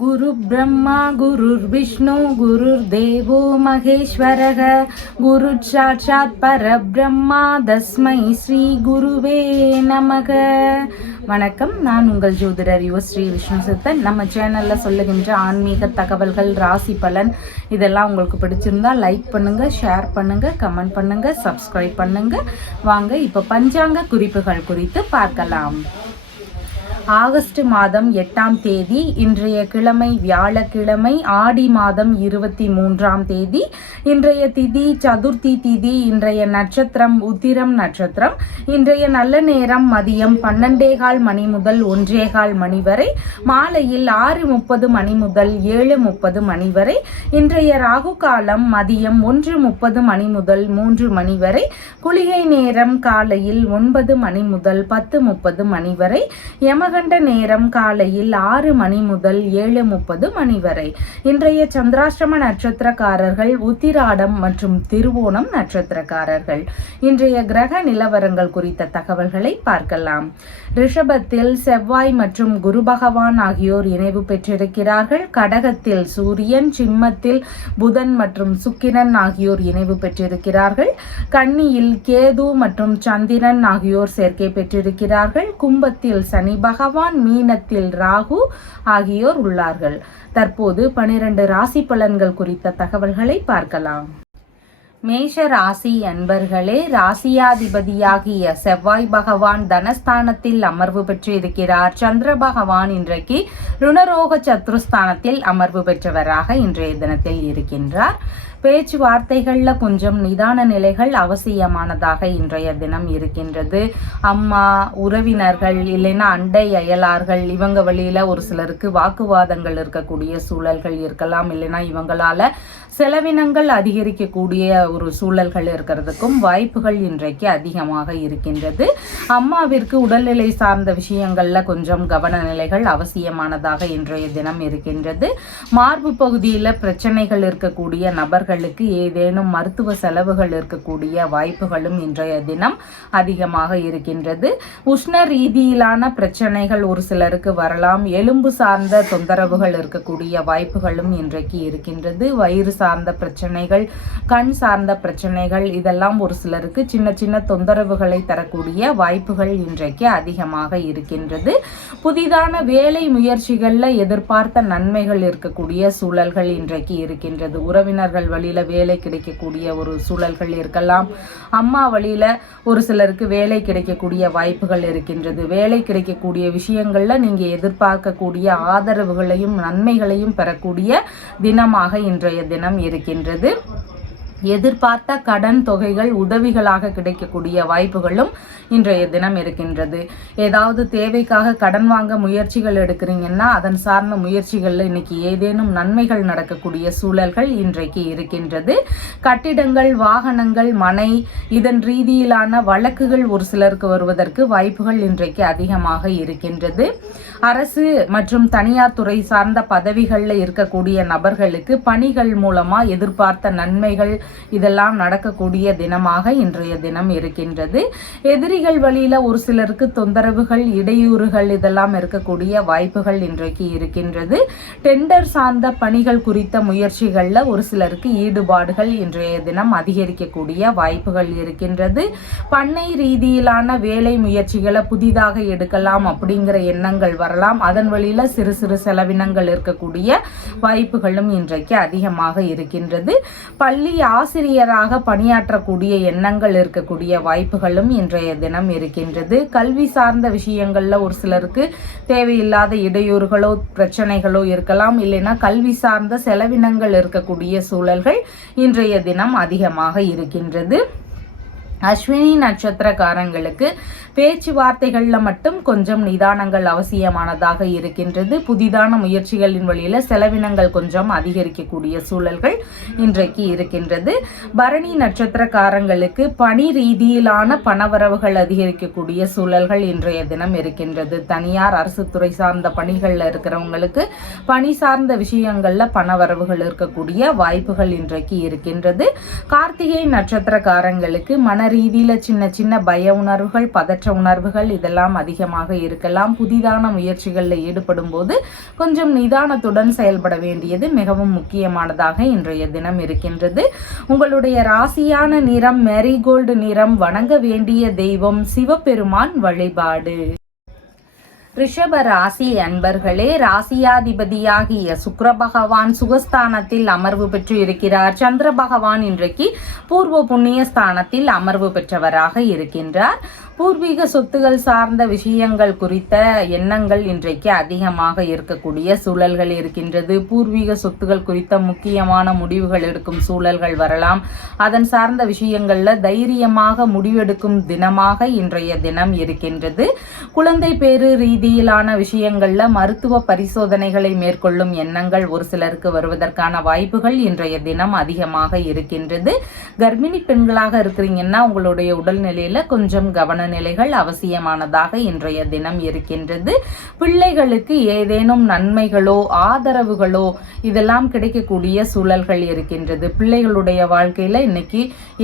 गुरु ब्रह्मा गुरुर्विष्णु गुरुर्देवो महेश्वरः गुरु साक्षात् परब्रह्मा தஸ்மை ஸ்ரீ குருவே நமக. வணக்கம், நான் உங்கள் ஜோதிடர் யுவஸ்ரீ விஷ்ணு சித்தன். நம்ம சேனலில் சொல்லுகின்ற ஆன்மீக தகவல்கள், ராசி பலன் இதெல்லாம் உங்களுக்கு பிடிச்சிருந்தா லைக் பண்ணுங்கள், ஷேர் பண்ணுங்கள், கமெண்ட் பண்ணுங்கள், சப்ஸ்கிரைப் பண்ணுங்கள். வாங்க இப்போ பஞ்சாங்க குறிப்புகள் குறித்து பார்க்கலாம். ஆகஸ்ட் மாதம் 8ஆம் தேதி, இன்றைய கிழமை வியாழக்கிழமை, ஆடி மாதம் 23ஆம் தேதி. இன்றைய திதி சதுர்த்தி திதி. இன்றைய நட்சத்திரம் உத்திரம் நட்சத்திரம். இன்றைய நல்ல நேரம் மதியம் 12:15 மணி முதல் 1:15 மணி வரை, மாலையில் 6:30 மணி முதல் 7:30 மணி வரை. இன்றைய ராகு காலம் மதியம் 1:30 மணி முதல் 3 மணி வரை. குளிகை நேரம் காலையில் 9 மணி முதல் 10:30 மணி வரை. யமகண்ட நேரம் காலையில் 6 மணி முதல் 7:30 மணி வரை. இன்றைய சந்திராஷ்டம நட்சத்திரக்காரர்கள் உத்திராடம் மற்றும் திருவோணம் நட்சத்திரக்காரர்கள். இன்றைய கிரக நிலவரங்கள் குறித்த தகவல்களை பார்க்கலாம். ரிஷபத்தில் செவ்வாய் மற்றும் குரு பகவான் ஆகியோர் இணைவு பெற்றிருக்கிறார்கள். கடகத்தில் சூரியன், சிம்மத்தில் புதன் மற்றும் சுக்கிரன் ஆகியோர் இணைவு பெற்றிருக்கிறார்கள். கன்னியில் கேது மற்றும் சந்திரன் ஆகியோர் சேர்க்கை பெற்றிருக்கிறார்கள். கும்பத்தில் சனி பகவான், மீனத்தில் ராகு ஆகியோர் உள்ளார்கள். தற்போது 12 ராசி பலன்கள் குறித்த தகவல்களை பார்க்கலாம். மேஷ ராசி அன்பர்களே, ராசியாதிபதியாகிய செவ்வாய் பகவான் தனஸ்தானத்தில் அமர்வு பெற்று இருக்கிறார். சந்திர பகவான் இன்றைக்கு ருணரோக சத்ருஸ்தானத்தில் அமர்வு பெற்றவராக இன்றைய தினத்தில் இருக்கின்றார். பேச்சுவார்த்தைகளில் கொஞ்சம் நிதான நிலைகள் அவசியமானதாக இன்றைய தினம் இருக்கின்றது. அம்மா, உறவினர்கள், இல்லைன்னா அண்டை அயலார்கள், இவங்க வழியில் ஒரு சிலருக்கு வாக்குவாதங்கள் இருக்கக்கூடிய சூழல்கள் இருக்கலாம். இல்லைன்னா இவங்களால செலவினங்கள் அதிகரிக்கக்கூடிய ஒரு சூழல்கள் இருக்கிறதுக்கும் வாய்ப்புகள் இன்றைக்கு அதிகமாக இருக்கின்றது. அம்மாவிற்கு உடல்நிலை சார்ந்த விஷயங்களில் கொஞ்சம் கவன நிலைகள் அவசியமானதாக இன்றைய தினம் இருக்கின்றது. மார்பு பகுதியில் பிரச்சனைகள் இருக்கக்கூடிய நபர்களுக்கு ஏதேனும் மருத்துவ செலவுகள் இருக்கக்கூடிய வாய்ப்புகளும் இன்றைய தினம் அதிகமாக இருக்கின்றது. உஷ்ண ரீதியிலான பிரச்சனைகள் ஒரு சிலருக்கு வரலாம். எலும்பு சார்ந்த தொந்தரவுகள் இருக்கக்கூடிய வாய்ப்புகளும் இன்றைக்கு இருக்கின்றது. வயிறு சார்ந்த பிரச்சனைகள், கண் சார்ந்த பிரச்சனைகள் இதெல்லாம் ஒரு சிலருக்கு சின்ன சின்ன தொந்தரவுகளை தரக்கூடிய வாய்ப்புகள் இன்றைக்கு அதிகமாக இருக்கின்றது. புதிதான வேலை முயற்சிகளில் எதிர்பார்த்த நன்மைகள் இருக்கக்கூடிய சூழல்கள் இன்றைக்கு இருக்கின்றது. உறவினர்கள் வழியில வேலை கிடைக்கக்கூடிய ஒரு சூழல்கள் இருக்கலாம். அம்மா வழியில ஒரு சிலருக்கு வேலை கிடைக்கக்கூடிய வாய்ப்புகள் இருக்கின்றது. வேலை கிடைக்கக்கூடிய விஷயங்கள்ல நீங்க எதிர்பார்க்கக்கூடிய ஆதரவுகளையும் நன்மைகளையும் பெறக்கூடிய தினமாக இன்றைய தினம் இருக்கின்றது. எதிர்பார்த்த கடன் தொகைகள் உதவிகளாக கிடைக்கக்கூடிய வாய்ப்புகளும் இன்றைய தினம் இருக்கின்றது. ஏதாவது தேவைக்காக கடன் வாங்க முயற்சிகள் எடுக்கிறீங்கன்னா அதன் சார்ந்த முயற்சிகளில் இன்னைக்கு ஏதேனும் நன்மைகள் நடக்கக்கூடிய சூழல்கள் இன்றைக்கு இருக்கின்றது. கட்டிடங்கள், வாகனங்கள், மனை இதன் ரீதியிலான வழக்குகள் ஒரு சிலருக்கு வருவதற்கு வாய்ப்புகள் இன்றைக்கு அதிகமாக இருக்கின்றது. அரசு மற்றும் தனியார் துறை சார்ந்த பதவிகளில் இருக்கக்கூடிய நபர்களுக்கு பணிகள் மூலமா எதிர்பார்த்த நன்மைகள் இதெல்லாம் நடக்கக்கூடிய தினமாக இன்றைய தினம் இருக்கின்றது. எதிரிகள் வழியில ஒரு சிலருக்கு தொந்தரவுகள், இடையூறுகள் இதெல்லாம் இருக்கக்கூடிய வாய்ப்புகள் இன்றைக்கு இருக்கின்றது. டெண்டர் சார்ந்த பணிகள் குறித்த முயற்சிகள்ல ஒரு சிலருக்கு ஈடுபாடுகள் இன்றைய தினம் அதிகரிக்கக்கூடிய வாய்ப்புகள் இருக்கின்றது. பண்ணை ரீதியிலான வேலை முயற்சிகளை புதிதாக எடுக்கலாம் அப்படிங்கிற எண்ணங்கள் வரலாம். அதன் வழியில சிறு சிறு செலவினங்கள் இருக்கக்கூடிய வாய்ப்புகளும் இன்றைக்கு அதிகமாக இருக்கின்றது. பள்ளி ஆசிரியராக பணியாற்றக்கூடிய எண்ணங்கள் இருக்கக்கூடிய வாய்ப்புகளும் இன்றைய தினம் இருக்கின்றது. கல்வி சார்ந்த விஷயங்கள்ல ஒரு சிலருக்கு தேவையில்லாத இடையூறுகளோ பிரச்சனைகளோ இருக்கலாம். இல்லைன்னா கல்வி சார்ந்த செலவினங்கள் இருக்கக்கூடிய சூழல்கள் இன்றைய தினம் அதிகமாக இருக்கின்றது. அஸ்வினி நட்சத்திரக்காரங்களுக்கு பேச்சுவார்த்தைகளில் மட்டும் கொஞ்சம் நிதானங்கள் அவசியமானதாக இருக்கின்றது. புதிதான முயற்சிகளின் வழியில் செலவினங்கள் கொஞ்சம் அதிகரிக்கக்கூடிய சூழல்கள் இன்றைக்கு இருக்கின்றது. பரணி நட்சத்திரக்காரங்களுக்கு பணி ரீதியிலான பணவரவுகள் அதிகரிக்கக்கூடிய சூழல்கள் இன்றைய தினம் இருக்கின்றது. தனியார் அரசு துறை சார்ந்த பணிகளில் இருக்கிறவங்களுக்கு பணி சார்ந்த விஷயங்களில் பணவரவுகள் இருக்கக்கூடிய வாய்ப்புகள் இன்றைக்கு இருக்கின்றது. கார்த்திகை நட்சத்திரக்காரங்களுக்கு மன ரீதியில் சின்ன சின்ன பய உணர்வுகள், பதற்ற உணர்வுகள் இதெல்லாம் அதிகமாக இருக்கலாம். புதிதான முயற்சிகளில் ஈடுபடும் போது கொஞ்சம் நிதானத்துடன் செயல்பட வேண்டியது மிகவும் முக்கியமானதாக இன்றைய தினம் இருக்கின்றது. உங்களுடைய ராசியான நிறம் மேரிகோல்டு நிறம். வணங்க வேண்டிய தெய்வம் சிவபெருமான் வழிபாடு. ரிஷப ராசி அன்பர்களே, ராசியாதிபதியாகிய சுக்கிர பகவான் சுகஸ்தானத்தில் அமர்வு பெற்று இருக்கிறார். சந்திர பகவான் இன்றைக்கு பூர்வ புண்ணிய ஸ்தானத்தில் அமர்வு பெற்றவராக இருக்கின்றார். பூர்வீக சொத்துகள் சார்ந்த விஷயங்கள் குறித்த எண்ணங்கள் இன்றைக்கு அதிகமாக இருக்கக்கூடிய சூழல்கள் இருக்கின்றது. பூர்வீக சொத்துகள் குறித்த முக்கியமான முடிவுகள் எடுக்கும் சூழல்கள் வரலாம். அதன் சார்ந்த விஷயங்கள்ல தைரியமாக முடிவெடுக்கும் தினமாக இன்றைய தினம் இருக்கின்றது. குழந்தை பேறு ரீதியிலான விஷயங்கள்ல மருத்துவ பரிசோதனைகளை மேற்கொள்ளும் எண்ணங்கள் ஒரு சிலருக்கு வருவதற்கான வாய்ப்புகள் இன்றைய தினம் அதிகமாக இருக்கின்றது. கர்ப்பிணி பெண்களாக இருக்கிறீங்கன்னா உங்களுடைய உடல்நிலையில கொஞ்சம் கவன நிலைகள் அவசியமானதாக இன்றைய தினம் இருக்கின்றது. பிள்ளைகளுக்கு ஏதேனும் நன்மைகளோ ஆதரவுகளோ இதெல்லாம் கிடைக்கக்கூடிய சூழல்கள் இருக்கின்றது. பிள்ளைகளுடைய வாழ்க்கையில இன்னைக்கு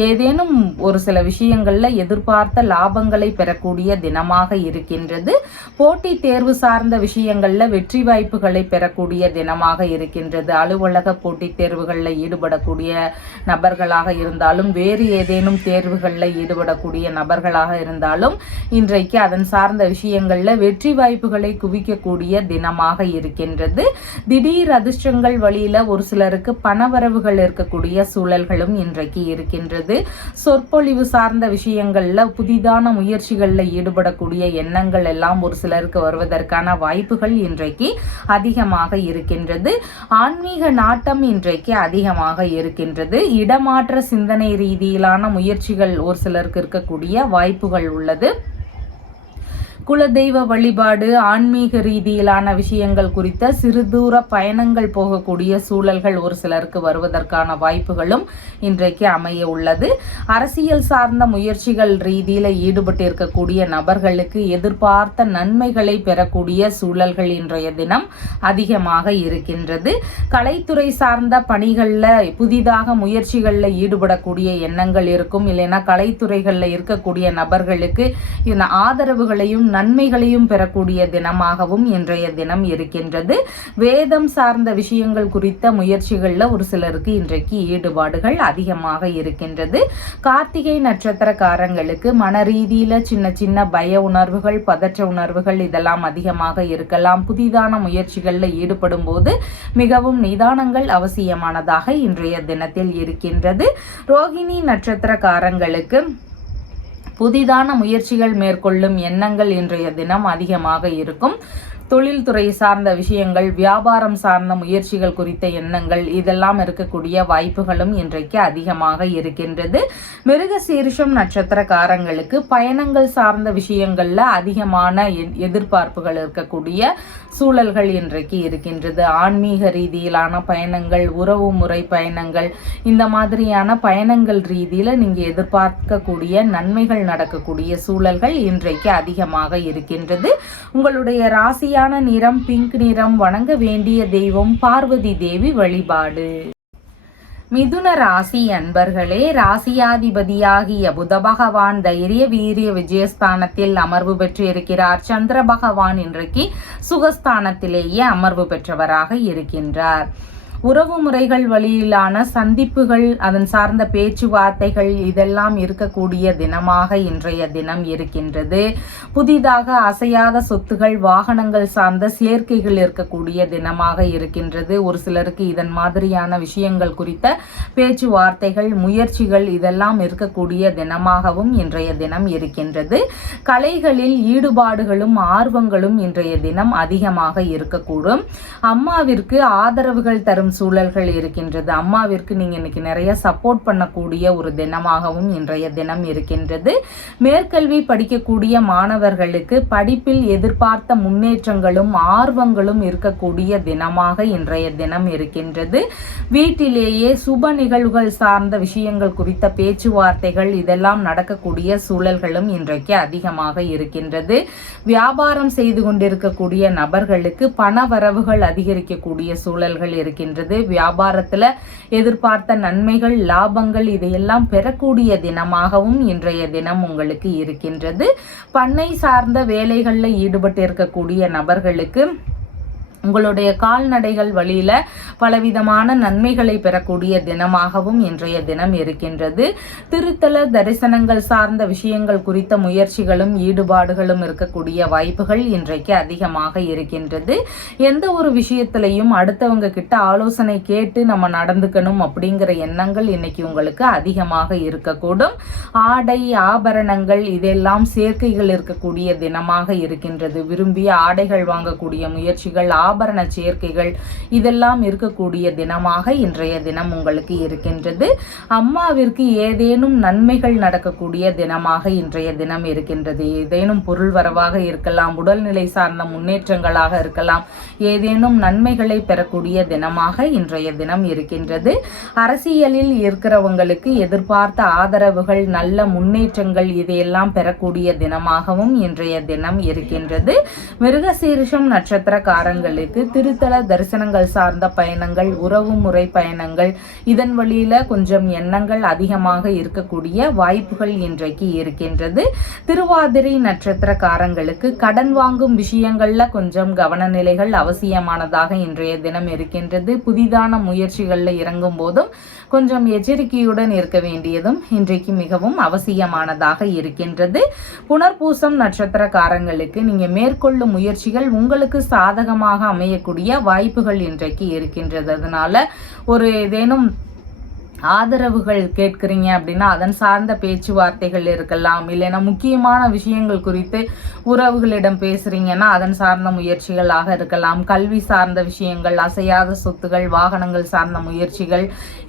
ஏதேனும் ஒரு சில விஷயங்கள்ல எதிர்பார்த்த லாபங்களை பெறக்கூடிய தினமாக இருக்கின்றது. போட்டி தேர்வு சார்ந்த விஷயங்கள்ல வெற்றி வாய்ப்புகளை பெறக்கூடிய தினமாக இருக்கின்றது. அலுவலக போட்டித் தேர்வுகளில் ஈடுபடக்கூடிய நபர்களாக இருந்தாலும், வேறு ஏதேனும் தேர்வுகளில் ஈடுபடக்கூடிய நபர்களாக இருந்தாலும் இன்றைக்கு அதன் சார்ந்த விஷயங்கள்ல வெற்றி வாய்ப்புகளை குவிக்கக்கூடிய தினமாக இருக்கின்றது. திடீர் அதிர்ஷ்டங்கள் வழியில ஒரு சிலருக்கு பணவரவுகள் இருக்கக்கூடிய சூழல்களும் இன்றைக்கு இருக்கின்றது. சொற்பொழிவு சார்ந்த விஷயங்கள்ல புதிதான முயற்சிகள்ல ஈடுபடக்கூடிய எண்ணங்கள் எல்லாம் ஒரு சிலருக்கு வருவதற்கான வாய்ப்புகள் இன்றைக்கு அதிகமாக இருக்கின்றது. ஆன்மீக நாட்டம் இன்றைக்கு அதிகமாக இருக்கின்றது. இடமாற்ற சிந்தனை ரீதியிலான முயற்சிகள் ஒரு சிலருக்கு இருக்கக்கூடிய வாய்ப்புகள் உள்ளது. குலதெய்வ வழிபாடு, ஆன்மீக ரீதியிலான விஷயங்கள் குறித்த சிறு தூர பயணங்கள் போகக்கூடிய சூழல்கள் ஒரு சிலருக்கு வருவதற்கான வாய்ப்புகளும் இன்றைக்கு அமைய உள்ளது. அரசியல் சார்ந்த முயற்சிகள் ரீதியில் ஈடுபட்டு இருக்கக்கூடிய நபர்களுக்கு எதிர்பார்த்த நன்மைகளை பெறக்கூடிய சூழல்கள் இன்றைய தினம் அதிகமாக இருக்கின்றது. கலைத்துறை சார்ந்த பணிகளில் புதிதாக முயற்சிகளில் ஈடுபடக்கூடிய எண்ணங்கள் இருக்கும். இல்லைன்னா கலைத்துறைகளில் இருக்கக்கூடிய நபர்களுக்கு இந்த ஆதரவுகளையும் நன்மைகளையும் பெறக்கூடிய தினமாகவும் இன்றைய தினம் இருக்கின்றது. வேதம் சார்ந்த விஷயங்கள் குறித்த முயற்சிகள்ல ஒரு சிலருக்கு இன்றைக்கு ஈடுபாடுகள் அதிகமாக இருக்கின்றது. கார்த்திகை நட்சத்திரக்காரங்களுக்கு மன ரீதியில சின்ன சின்ன பய உணர்வுகள், பதற்ற உணர்வுகள் இதெல்லாம் அதிகமாக இருக்கலாம். புதிதான முயற்சிகள்ல ஈடுபடும் போது மிகவும் நிதானங்கள் அவசியமானதாக இன்றைய தினத்தில் இருக்கின்றது. ரோகிணி நட்சத்திரக்காரங்களுக்கு புதிதான முயற்சிகள் மேற்கொள்ளும் எண்ணங்கள் இன்றைய தினம் அதிகமாக இருக்கும். தொழில்துறை சார்ந்த விஷயங்கள், வியாபாரம் சார்ந்த முயற்சிகள் குறித்த எண்ணங்கள் இதெல்லாம் இருக்கக்கூடிய வாய்ப்புகளும் இன்றைக்கு அதிகமாக இருக்கின்றது. மிருக சீரிஷம் நட்சத்திரக்காரங்களுக்கு பயணங்கள் சார்ந்த விஷயங்கள்ல அதிகமான எதிர்பார்ப்புகள் இருக்கக்கூடிய சூழல்கள் இன்றைக்கு இருக்கின்றது. ஆன்மீக ரீதியிலான பயணங்கள், உறவு முறை பயணங்கள், இந்த மாதிரியான பயணங்கள் ரீதியில நீங்க எதிர்பார்க்கக்கூடிய நன்மைகள் நடக்கக்கூடிய சூழல்கள் இன்றைக்கு அதிகமாக இருக்கின்றது. உங்களுடைய ராசியா நிறம் பிங்க் நிறம். வணங்க வேண்டிய தெய்வம் பார்வதி தேவி வழிபாடு. மிதுன ராசி அன்பர்களே, ராசியாதிபதியாகிய புத பகவான் தைரிய வீரிய விஜயஸ்தானத்தில் அமர்வு பெற்று இருக்கிறார். சந்திர பகவான் இன்றைக்கு சுகஸ்தானத்திலேயே அமர்வு பெற்றவராக இருக்கின்றார். உறவு முறைகள் வழியிலான சந்திப்புகள், அதன் சார்ந்த பேச்சுவார்த்தைகள் இதெல்லாம் இருக்கக்கூடிய தினமாக இன்றைய தினம் இருக்கின்றது. புதிதாக அசையாத சொத்துகள், வாகனங்கள் சார்ந்த சேர்க்கைகள் இருக்கக்கூடிய தினமாக இருக்கின்றது. ஒரு சிலருக்கு இதன் மாதிரியான விஷயங்கள் குறித்த பேச்சுவார்த்தைகள், முயற்சிகள் இதெல்லாம் இருக்கக்கூடிய தினமாகவும் இன்றைய தினம் இருக்கின்றது. கலைகளில் ஈடுபாடுகளும் ஆர்வங்களும் இன்றைய தினம் அதிகமாக இருக்கக்கூடும். அம்மாவிற்கு ஆதரவுகள் தரும் சூழல்கள் இருக்கின்றது. அம்மாவிற்கு நீங்க இன்னைக்கு நிறைய சப்போர்ட் பண்ணக்கூடிய ஒரு தினமாகவும் இன்றைய தினம் இருக்கின்றது. மேற்கல்வி படிக்கக்கூடிய மாணவர்களுக்கு படிப்பில் எதிர்பார்த்த முன்னேற்றங்களும் ஆர்வங்களும் இருக்கக்கூடிய தினமாக இன்றைய தினம் இருக்கின்றது. வீட்டிலேயே சுப நிகழ்வுகள் சார்ந்த விஷயங்கள் குறித்த பேச்சுவார்த்தைகள் இதெல்லாம் நடக்கக்கூடிய சூழல்களும் இன்றைக்கு அதிகமாக இருக்கின்றது. வியாபாரம் செய்து கொண்டிருக்கக்கூடிய நபர்களுக்கு பண வரவுகள் அதிகரிக்கக்கூடிய சூழல்கள் இருக்கின்றது. இருக்கின்றது. வியாபாரத்துல எதிர்பார்த்த நன்மைகள், லாபங்கள் இதையெல்லாம் பெறக்கூடிய தினமாகவும் இன்றைய தினம் உங்களுக்கு இருக்கின்றது. பண்ணை சார்ந்த வேலைகள்ல ஈடுபட்டு இருக்கக்கூடிய நபர்களுக்கு உங்களுடைய கால்நடைகள் வழியில பலவிதமான நன்மைகளை பெறக்கூடிய தினமாகவும் இன்றைய தினம் இருக்கின்றது. திருத்தல தரிசனங்கள் சார்ந்த விஷயங்கள் குறித்த முயற்சிகளும் ஈடுபாடுகளும் இருக்கக்கூடிய வாய்ப்புகள் இன்றைக்கு அதிகமாக இருக்கின்றது. எந்த ஒரு விஷயத்திலையும் அடுத்தவங்க கிட்ட ஆலோசனை கேட்டு நம்ம நடந்துக்கணும் அப்படிங்கிற எண்ணங்கள் இன்னைக்கு உங்களுக்கு அதிகமாக இருக்கக்கூடும். ஆடை ஆபரணங்கள் இதெல்லாம் சேர்க்கைகள் இருக்கக்கூடிய தினமாக இருக்கின்றது. விரும்பிய ஆடைகள் வாங்கக்கூடிய முயற்சிகள், ஆபரண சேர்க்கைகள் இதெல்லாம் இருக்கக்கூடிய தினமாக இன்றைய தினம் உங்களுக்கு இருக்கின்றது. அம்மாவிற்கு ஏதேனும் நன்மைகள் நடக்கக்கூடிய தினமாக இன்றைய தினம் இருக்கின்றது. ஏதேனும் பொருள் வரவாக இருக்கலாம், உடல்நிலை சார்ந்த முன்னேற்றங்களாக இருக்கலாம், ஏதேனும் நன்மைகளை பெறக்கூடிய தினமாக இன்றைய தினம் இருக்கின்றது. அரசியலில் இருக்கிறவங்களுக்கு எதிர்பார்த்த ஆதரவுகள், நல்ல முன்னேற்றங்கள் இதையெல்லாம் பெறக்கூடிய தினமாகவும் இன்றைய தினம் இருக்கின்றது. மிருகசீரிஷம் நட்சத்திரக்காரங்களுக்கு திருத்தல தரிசனங்கள் சார்ந்த பயணங்கள், உறவு முறை பயணங்கள் இதன் வழியில கொஞ்சம் எண்ணங்கள் அதிகமாக இருக்கக்கூடிய வாய்ப்புகள் இன்றைக்கு இருக்கின்றது. திருவாதிரை நட்சத்திரக்காரங்களுக்கு கடன் வாங்கும் விஷயங்கள்ல கொஞ்சம் கவனநிலைகள் அவசியமானதாக இன்றைய தினம் இருக்கின்றது. புதிதான முயற்சிகள்ல இறங்கும் போதும் கொஞ்சம் எச்சரிக்கையுடன் இருக்க வேண்டியதும் இன்றைக்கு மிகவும் அவசியமானதாக இருக்கின்றது. புனர்பூசம் நட்சத்திரக்காரங்களுக்கு நீங்க மேற்கொள்ளும் முயற்சிகள் உங்களுக்கு சாதகமாக அமையக்கூடிய வாய்ப்புகள் இன்றைக்கு இருக்கின்றது. அதனால ஒரு ஏதேனும் ஆதரவுகள் கேட்கிறீங்க அப்படின்னா அதன் சார்ந்த பேச்சுவார்த்தைகள் இருக்கலாம். இல்லைன்னா முக்கியமான விஷயங்கள் குறித்து உறவுகளிடம் பேசுறீங்கன்னா அதன் சார்ந்த முயற்சிகளாக இருக்கலாம். கல்வி சார்ந்த விஷயங்கள், அசையாத சொத்துகள், வாகனங்கள் சார்ந்த முயற்சிகள்,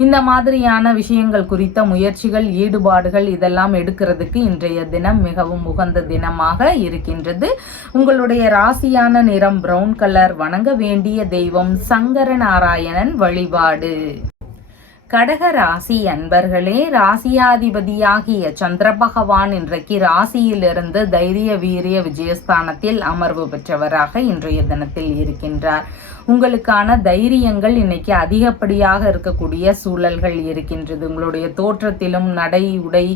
இந்த மாதிரியான விஷயங்கள் குறித்த முயற்சிகள், ஈடுபாடுகள் இதெல்லாம் எடுக்கிறதுக்கு இன்றைய தினம் மிகவும் உகந்த தினமாக இருக்கின்றது. உங்களுடைய ராசியான நிறம் பிரவுன் கலர். வணங்க வேண்டிய தெய்வம் சங்கர நாராயணன் வழிபாடு. கடக ராசி அன்பர்களே, ராசியாதிபதியாகிய சந்திர பகவான் இன்றைக்கு ராசியிலிருந்து தைரிய வீரிய விஜயஸ்தானத்தில் அமர்வு பெற்றவராக இன்றைய தினத்தில் இருக்கின்றார். உங்களுக்கான தைரியங்கள் இன்னைக்கு அதிகப்படியாக இருக்கக்கூடிய சூழல்கள் இருக்கின்றது. உங்களுடைய தோற்றத்திலும், நடை, உடை,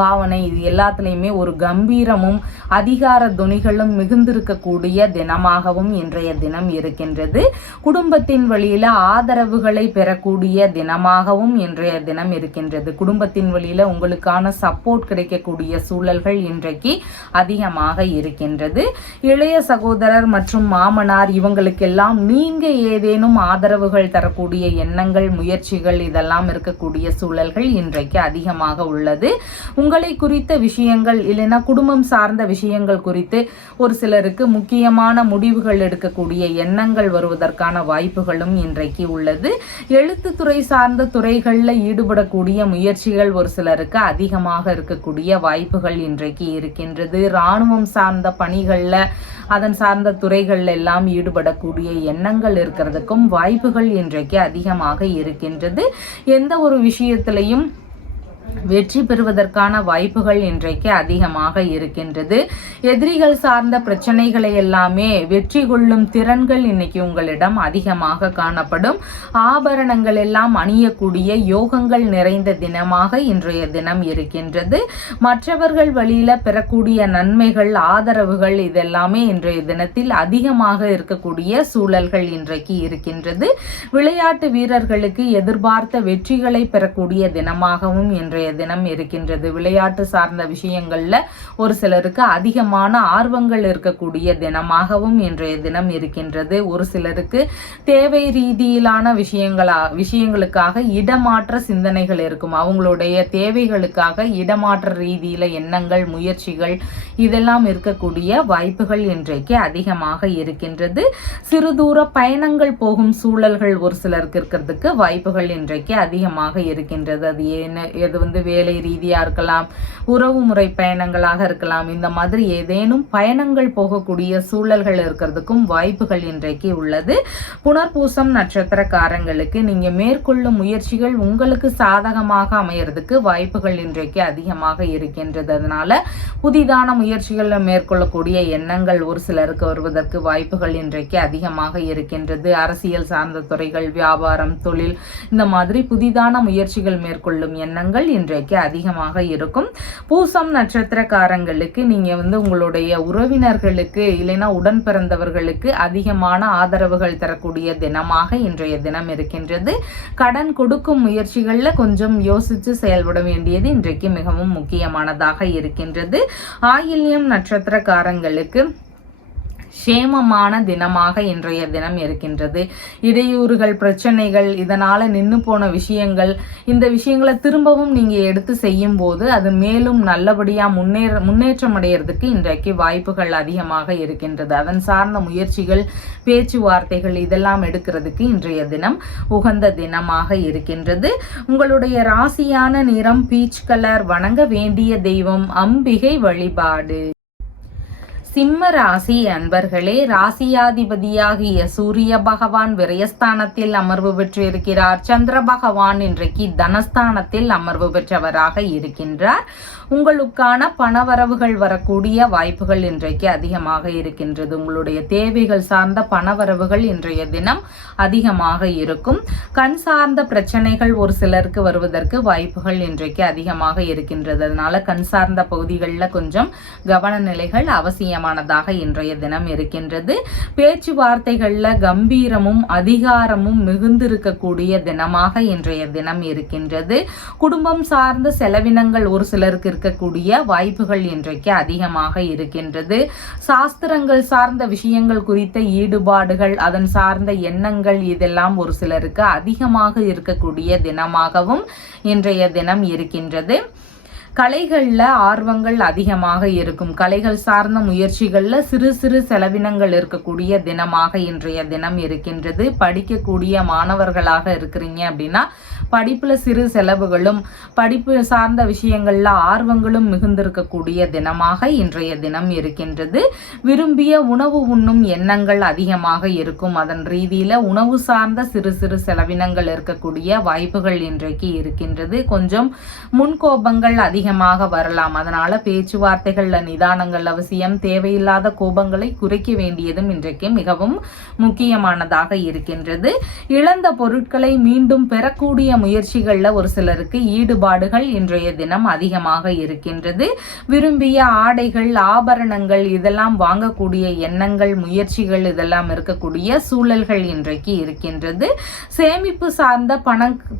பாவனை இது எல்லாத்துலேயுமே ஒரு கம்பீரமும் அதிகார துணிகளும் மிகுந்திருக்கக்கூடிய தினமாகவும் இன்றைய தினம் இருக்கின்றது. குடும்பத்தின் வழியில ஆதரவுகளை பெறக்கூடிய தினமாகவும் இன்றைய தினம் இருக்கின்றது. குடும்பத்தின் வழியில உங்களுக்கான சப்போர்ட் கிடைக்கக்கூடிய சூழல்கள் இன்றைக்கு அதிகமாக இருக்கின்றது. இளைய சகோதரர் மற்றும் மாமனார் இவங்களுக்கெல்லாம் நீங்க ஏதேனும் ஆதரவுகள் தரக்கூடிய எண்ணங்கள், முயற்சிகள் இதெல்லாம் இருக்கக்கூடிய சூழல்கள் இன்றைக்கு அதிகமாக உள்ளது. உங்களை குறித்த விஷயங்கள் இல்லைன்னா குடும்பம் சார்ந்த விஷயங்கள் குறித்து ஒரு சிலருக்கு முக்கியமான முடிவுகள் எடுக்கக்கூடிய எண்ணங்கள் வருவதற்கான வாய்ப்புகளும் இன்றைக்கு உள்ளது. எழுத்துத்துறை சார்ந்த துறைகளில் ஈடுபடக்கூடிய முயற்சிகள் ஒரு சிலருக்கு அதிகமாக இருக்கக்கூடிய வாய்ப்புகள் இன்றைக்கு இருக்கின்றது. இராணுவம் சார்ந்த பணிகள்ல, அதன் சார்ந்த துறைகள் எல்லாம் ஈடுபடக்கூடிய எண்ணங்கள் இருக்கிறதுக்கும் வாய்ப்புகள் இன்றைக்கு அதிகமாக இருக்கின்றது. எந்த ஒரு விஷயத்திலையும் வெற்றி பெறுவதற்கான வாய்ப்புகள் இன்றைக்கு அதிகமாக இருக்கின்றது. எதிரிகள் சார்ந்த பிரச்சனைகளை எல்லாமே வெற்றி கொள்ளும் திறன்கள் இன்னைக்கு உங்களிடம் அதிகமாக காணப்படும். ஆபரணங்கள் எல்லாம் அணியக்கூடிய யோகங்கள் நிறைந்த தினமாக இன்றைய தினம் இருக்கின்றது. மற்றவர்கள் வழியில பெறக்கூடிய நன்மைகள், ஆதரவுகள் இதெல்லாமே இன்றைய தினத்தில் அதிகமாக இருக்கக்கூடிய சூழல்கள் இன்றைக்கு இருக்கின்றது. விளையாட்டு வீரர்களுக்கு எதிர்பார்த்த வெற்றிகளை பெறக்கூடிய தினமாகவும் இன்றைய தினம் இருக்கின்றது. விளையாட்டு சார்ந்த விஷயங்கள்ல ஒரு சிலருக்கு அதிகமான ஆர்வங்கள் இருக்கக்கூடிய தினமாகவும் இன்றைய தினம் இருக்கின்றது. ஒரு சிலருக்கு தேவை ரீதியிலான விஷயங்களுக்காக இடமாற்ற சிந்தனைகள் இருக்கும். அவங்களுடைய தேவைகளுக்காக இடமாற்ற ரீதியில எண்ணங்கள், முயற்சிகள் இதெல்லாம் இருக்கக்கூடிய வாய்ப்புகள் இன்றைக்கு அதிகமாக இருக்கின்றது. சிறு தூர பயணங்கள் போகும் சூழல்கள் ஒரு சிலருக்கு இருக்கிறதுக்கு வாய்ப்புகள் இன்றைக்கு அதிகமாக இருக்கின்றது. அது வேலை ரீதியா இருக்கலாம், உறவு முறை பயணங்களாக இருக்கலாம். இந்த மாதிரி ஏதேனும் பயணங்கள் போகக்கூடிய சூழல்கள் இருக்கிறதுக்கும் வாய்ப்புகள் இன்றைக்கு உள்ளது. புனர்பூசம் நட்சத்திரக்காரங்களுக்கு நீங்க மேற்கொள்ளும் முயற்சிகள் உங்களுக்கு சாதகமாக அமையறதுக்கு வாய்ப்புகள் இன்றைக்கு அதிகமாக இருக்கின்றது. அதனால புதிதான முயற்சிகளை மேற்கொள்ளக்கூடிய எண்ணங்கள் ஒரு சிலருக்கு வருவதற்கு வாய்ப்புகள் இன்றைக்கு அதிகமாக இருக்கின்றது. அரசியல் சார்ந்த துறைகள், வியாபாரம், தொழில், இந்த மாதிரி புதிதான முயற்சிகள் மேற்கொள்ளும் எண்ணங்கள் இன்றைக்கு அதிகமாக இருக்கும். பூசம் நட்சத்திரக்காரங்களுக்கு நீங்க உங்களுடைய உறவினர்களுக்கு இல்லைன்னா உடன் பிறந்தவர்களுக்கு அதிகமான ஆதரவுகள் தரக்கூடிய தினமாக இன்றைய தினம் இருக்கின்றது. கடன் கொடுக்கும் முயற்சிகள்ல கொஞ்சம் யோசிச்சு செயல்பட வேண்டியது இன்றைக்கு மிகவும் முக்கியமானதாக இருக்கின்றது. ஆயில்யம் நட்சத்திரக்காரங்களுக்கு சேமமான தினமாக இன்றைய தினம் இருக்கின்றது. இடையூறுகள், பிரச்சனைகள், இதனால நின்று போன விஷயங்கள், இந்த விஷயங்களை திரும்பவும் நீங்க எடுத்து செய்யும் போது அது மேலும் நல்லபடியா முன்னேற்றம் அடைகிறதுக்கு இன்றைக்கு வாய்ப்புகள் அதிகமாக இருக்கின்றது. அதன் சார்ந்த முயற்சிகள், பேச்சுவார்த்தைகள் இதெல்லாம் எடுக்கிறதுக்கு இன்றைய தினம் உகந்த தினமாக இருக்கின்றது. உங்களுடைய ராசியான நிறம் பீச் கலர். வணங்க வேண்டிய தெய்வம் அம்பிகை வழிபாடு. சிம்ம ராசி அன்பர்களே, ராசியாதிபதியாகிய சூரிய பகவான் விரயஸ்தானத்தில் அமர்வு பெற்று இருக்கிறார். சந்திர பகவான் இன்றைக்கு தனஸ்தானத்தில் அமர்வு பெற்றவராக இருக்கின்றார். உங்களுக்கான பணவரவுகள் வரக்கூடிய வாய்ப்புகள் இன்றைக்கு அதிகமாக இருக்கின்றது. உங்களுடைய தேவைகள் சார்ந்த பணவரவுகள் இன்றைய தினம் அதிகமாக இருக்கும். கண் சார்ந்த பிரச்சனைகள் ஒரு சிலருக்கு வருவதற்கு வாய்ப்புகள் இன்றைக்கு அதிகமாக இருக்கின்றது. அதனால கண் சார்ந்த பகுதிகளில் கொஞ்சம் கவன நிலைகள் அவசியமானதாக இன்றைய தினம் இருக்கின்றது. பேச்சுவார்த்தைகள்ல கம்பீரமும் அதிகாரமும் மிகுந்திருக்கக்கூடிய தினமாக இன்றைய தினம் இருக்கின்றது. குடும்பம் சார்ந்த செலவினங்கள் ஒரு சிலருக்கு இருக்கக்கூடிய வாய்ப்புகள் இன்றைக்கு அதிகமாக இருக்கின்றது. சாஸ்திரங்கள் சார்ந்த விஷயங்கள் குறித்த ஈடுபாடுகள், அதன் சார்ந்த எண்ணங்கள் இதெல்லாம் ஒரு சிலருக்கு அதிகமாக இருக்கக்கூடிய தினமாகவும் இன்றைய தினம் இருக்கின்றது. கலைகளில் ஆர்வங்கள் அதிகமாக இருக்கும். கலைகள் சார்ந்த முயற்சிகளில் சிறு சிறு செலவினங்கள் இருக்கக்கூடிய தினமாக இன்றைய தினம் இருக்கின்றது. படிக்கக்கூடிய மாணவர்களாக இருக்கிறீங்க அப்படின்னா படிப்புல சிறு செலவுகளும் படிப்பு சார்ந்த விஷயங்கள்ல ஆர்வங்களும் மிகுந்திருக்கக்கூடிய தினமாக இன்றைய தினம் இருக்கின்றது. விரும்பிய உணவு உண்ணும் எண்ணங்கள் அதிகமாக இருக்கும். அதன் ரீதியில உணவு சார்ந்த சிறு சிறு செலவினங்கள் இருக்கக்கூடிய வாய்ப்புகள் இன்றைக்கு இருக்கின்றது. கொஞ்சம் முன்கோபங்கள் அதிகமாக வரலாம். அதனால பேச்சுவார்த்தைகள்ல நிதானங்கள் அவசியம். தேவையில்லாத கோபங்களை குறைக்க வேண்டியதும் இன்றைக்கு மிகவும் முக்கியமானதாக இருக்கின்றது. இழந்த பொருட்களை மீண்டும் பெறக்கூடிய முயற்சிகள்ல ஒரு சிலருக்கு ஈடுபாடுகள் இன்றைய தினம் அதிகமாக இருக்கின்றது. விரும்பிய ஆடைகள், ஆபரணங்கள் இதெல்லாம் வாங்கக்கூடிய எண்ணங்கள், முயற்சிகள் இதெல்லாம் இருக்கக்கூடிய சூழல்கள் இன்றைக்கு இருக்கின்றது. சேமிப்பு சார்ந்த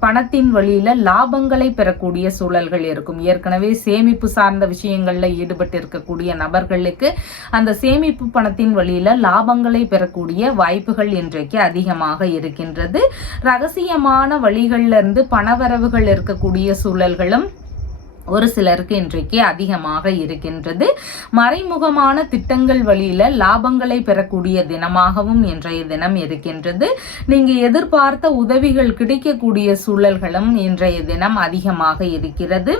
பணத்தின் வழியில லாபங்களை பெறக்கூடிய சூழல்கள் இருக்கும். ஏற்கனவே சேமிப்பு சார்ந்த விஷயங்கள்ல ஈடுபட்டு இருக்கக்கூடிய நபர்களுக்கு அந்த சேமிப்பு பணத்தின் வழியில லாபங்களை பெறக்கூடிய வாய்ப்புகள் இன்றைக்கு அதிகமாக இருக்கின்றது. ரகசியமான வழிகள்ல இருந்து பணவரவுகள் இருக்கக்கூடிய சூழல்களும் ஒரு சிலருக்கு இன்றைக்கு அதிகமாக இருக்கின்றது. மறைமுகமான திட்டங்கள் வழியில லாபங்களை பெறக்கூடிய தினமாகவும் இன்றைய தினம் இருக்கின்றது. நீங்க எதிர்பார்த்த உதவிகள் கிடைக்கக்கூடிய சூழல்களும் இன்றைய தினம் அதிகமாக இருக்கிறது.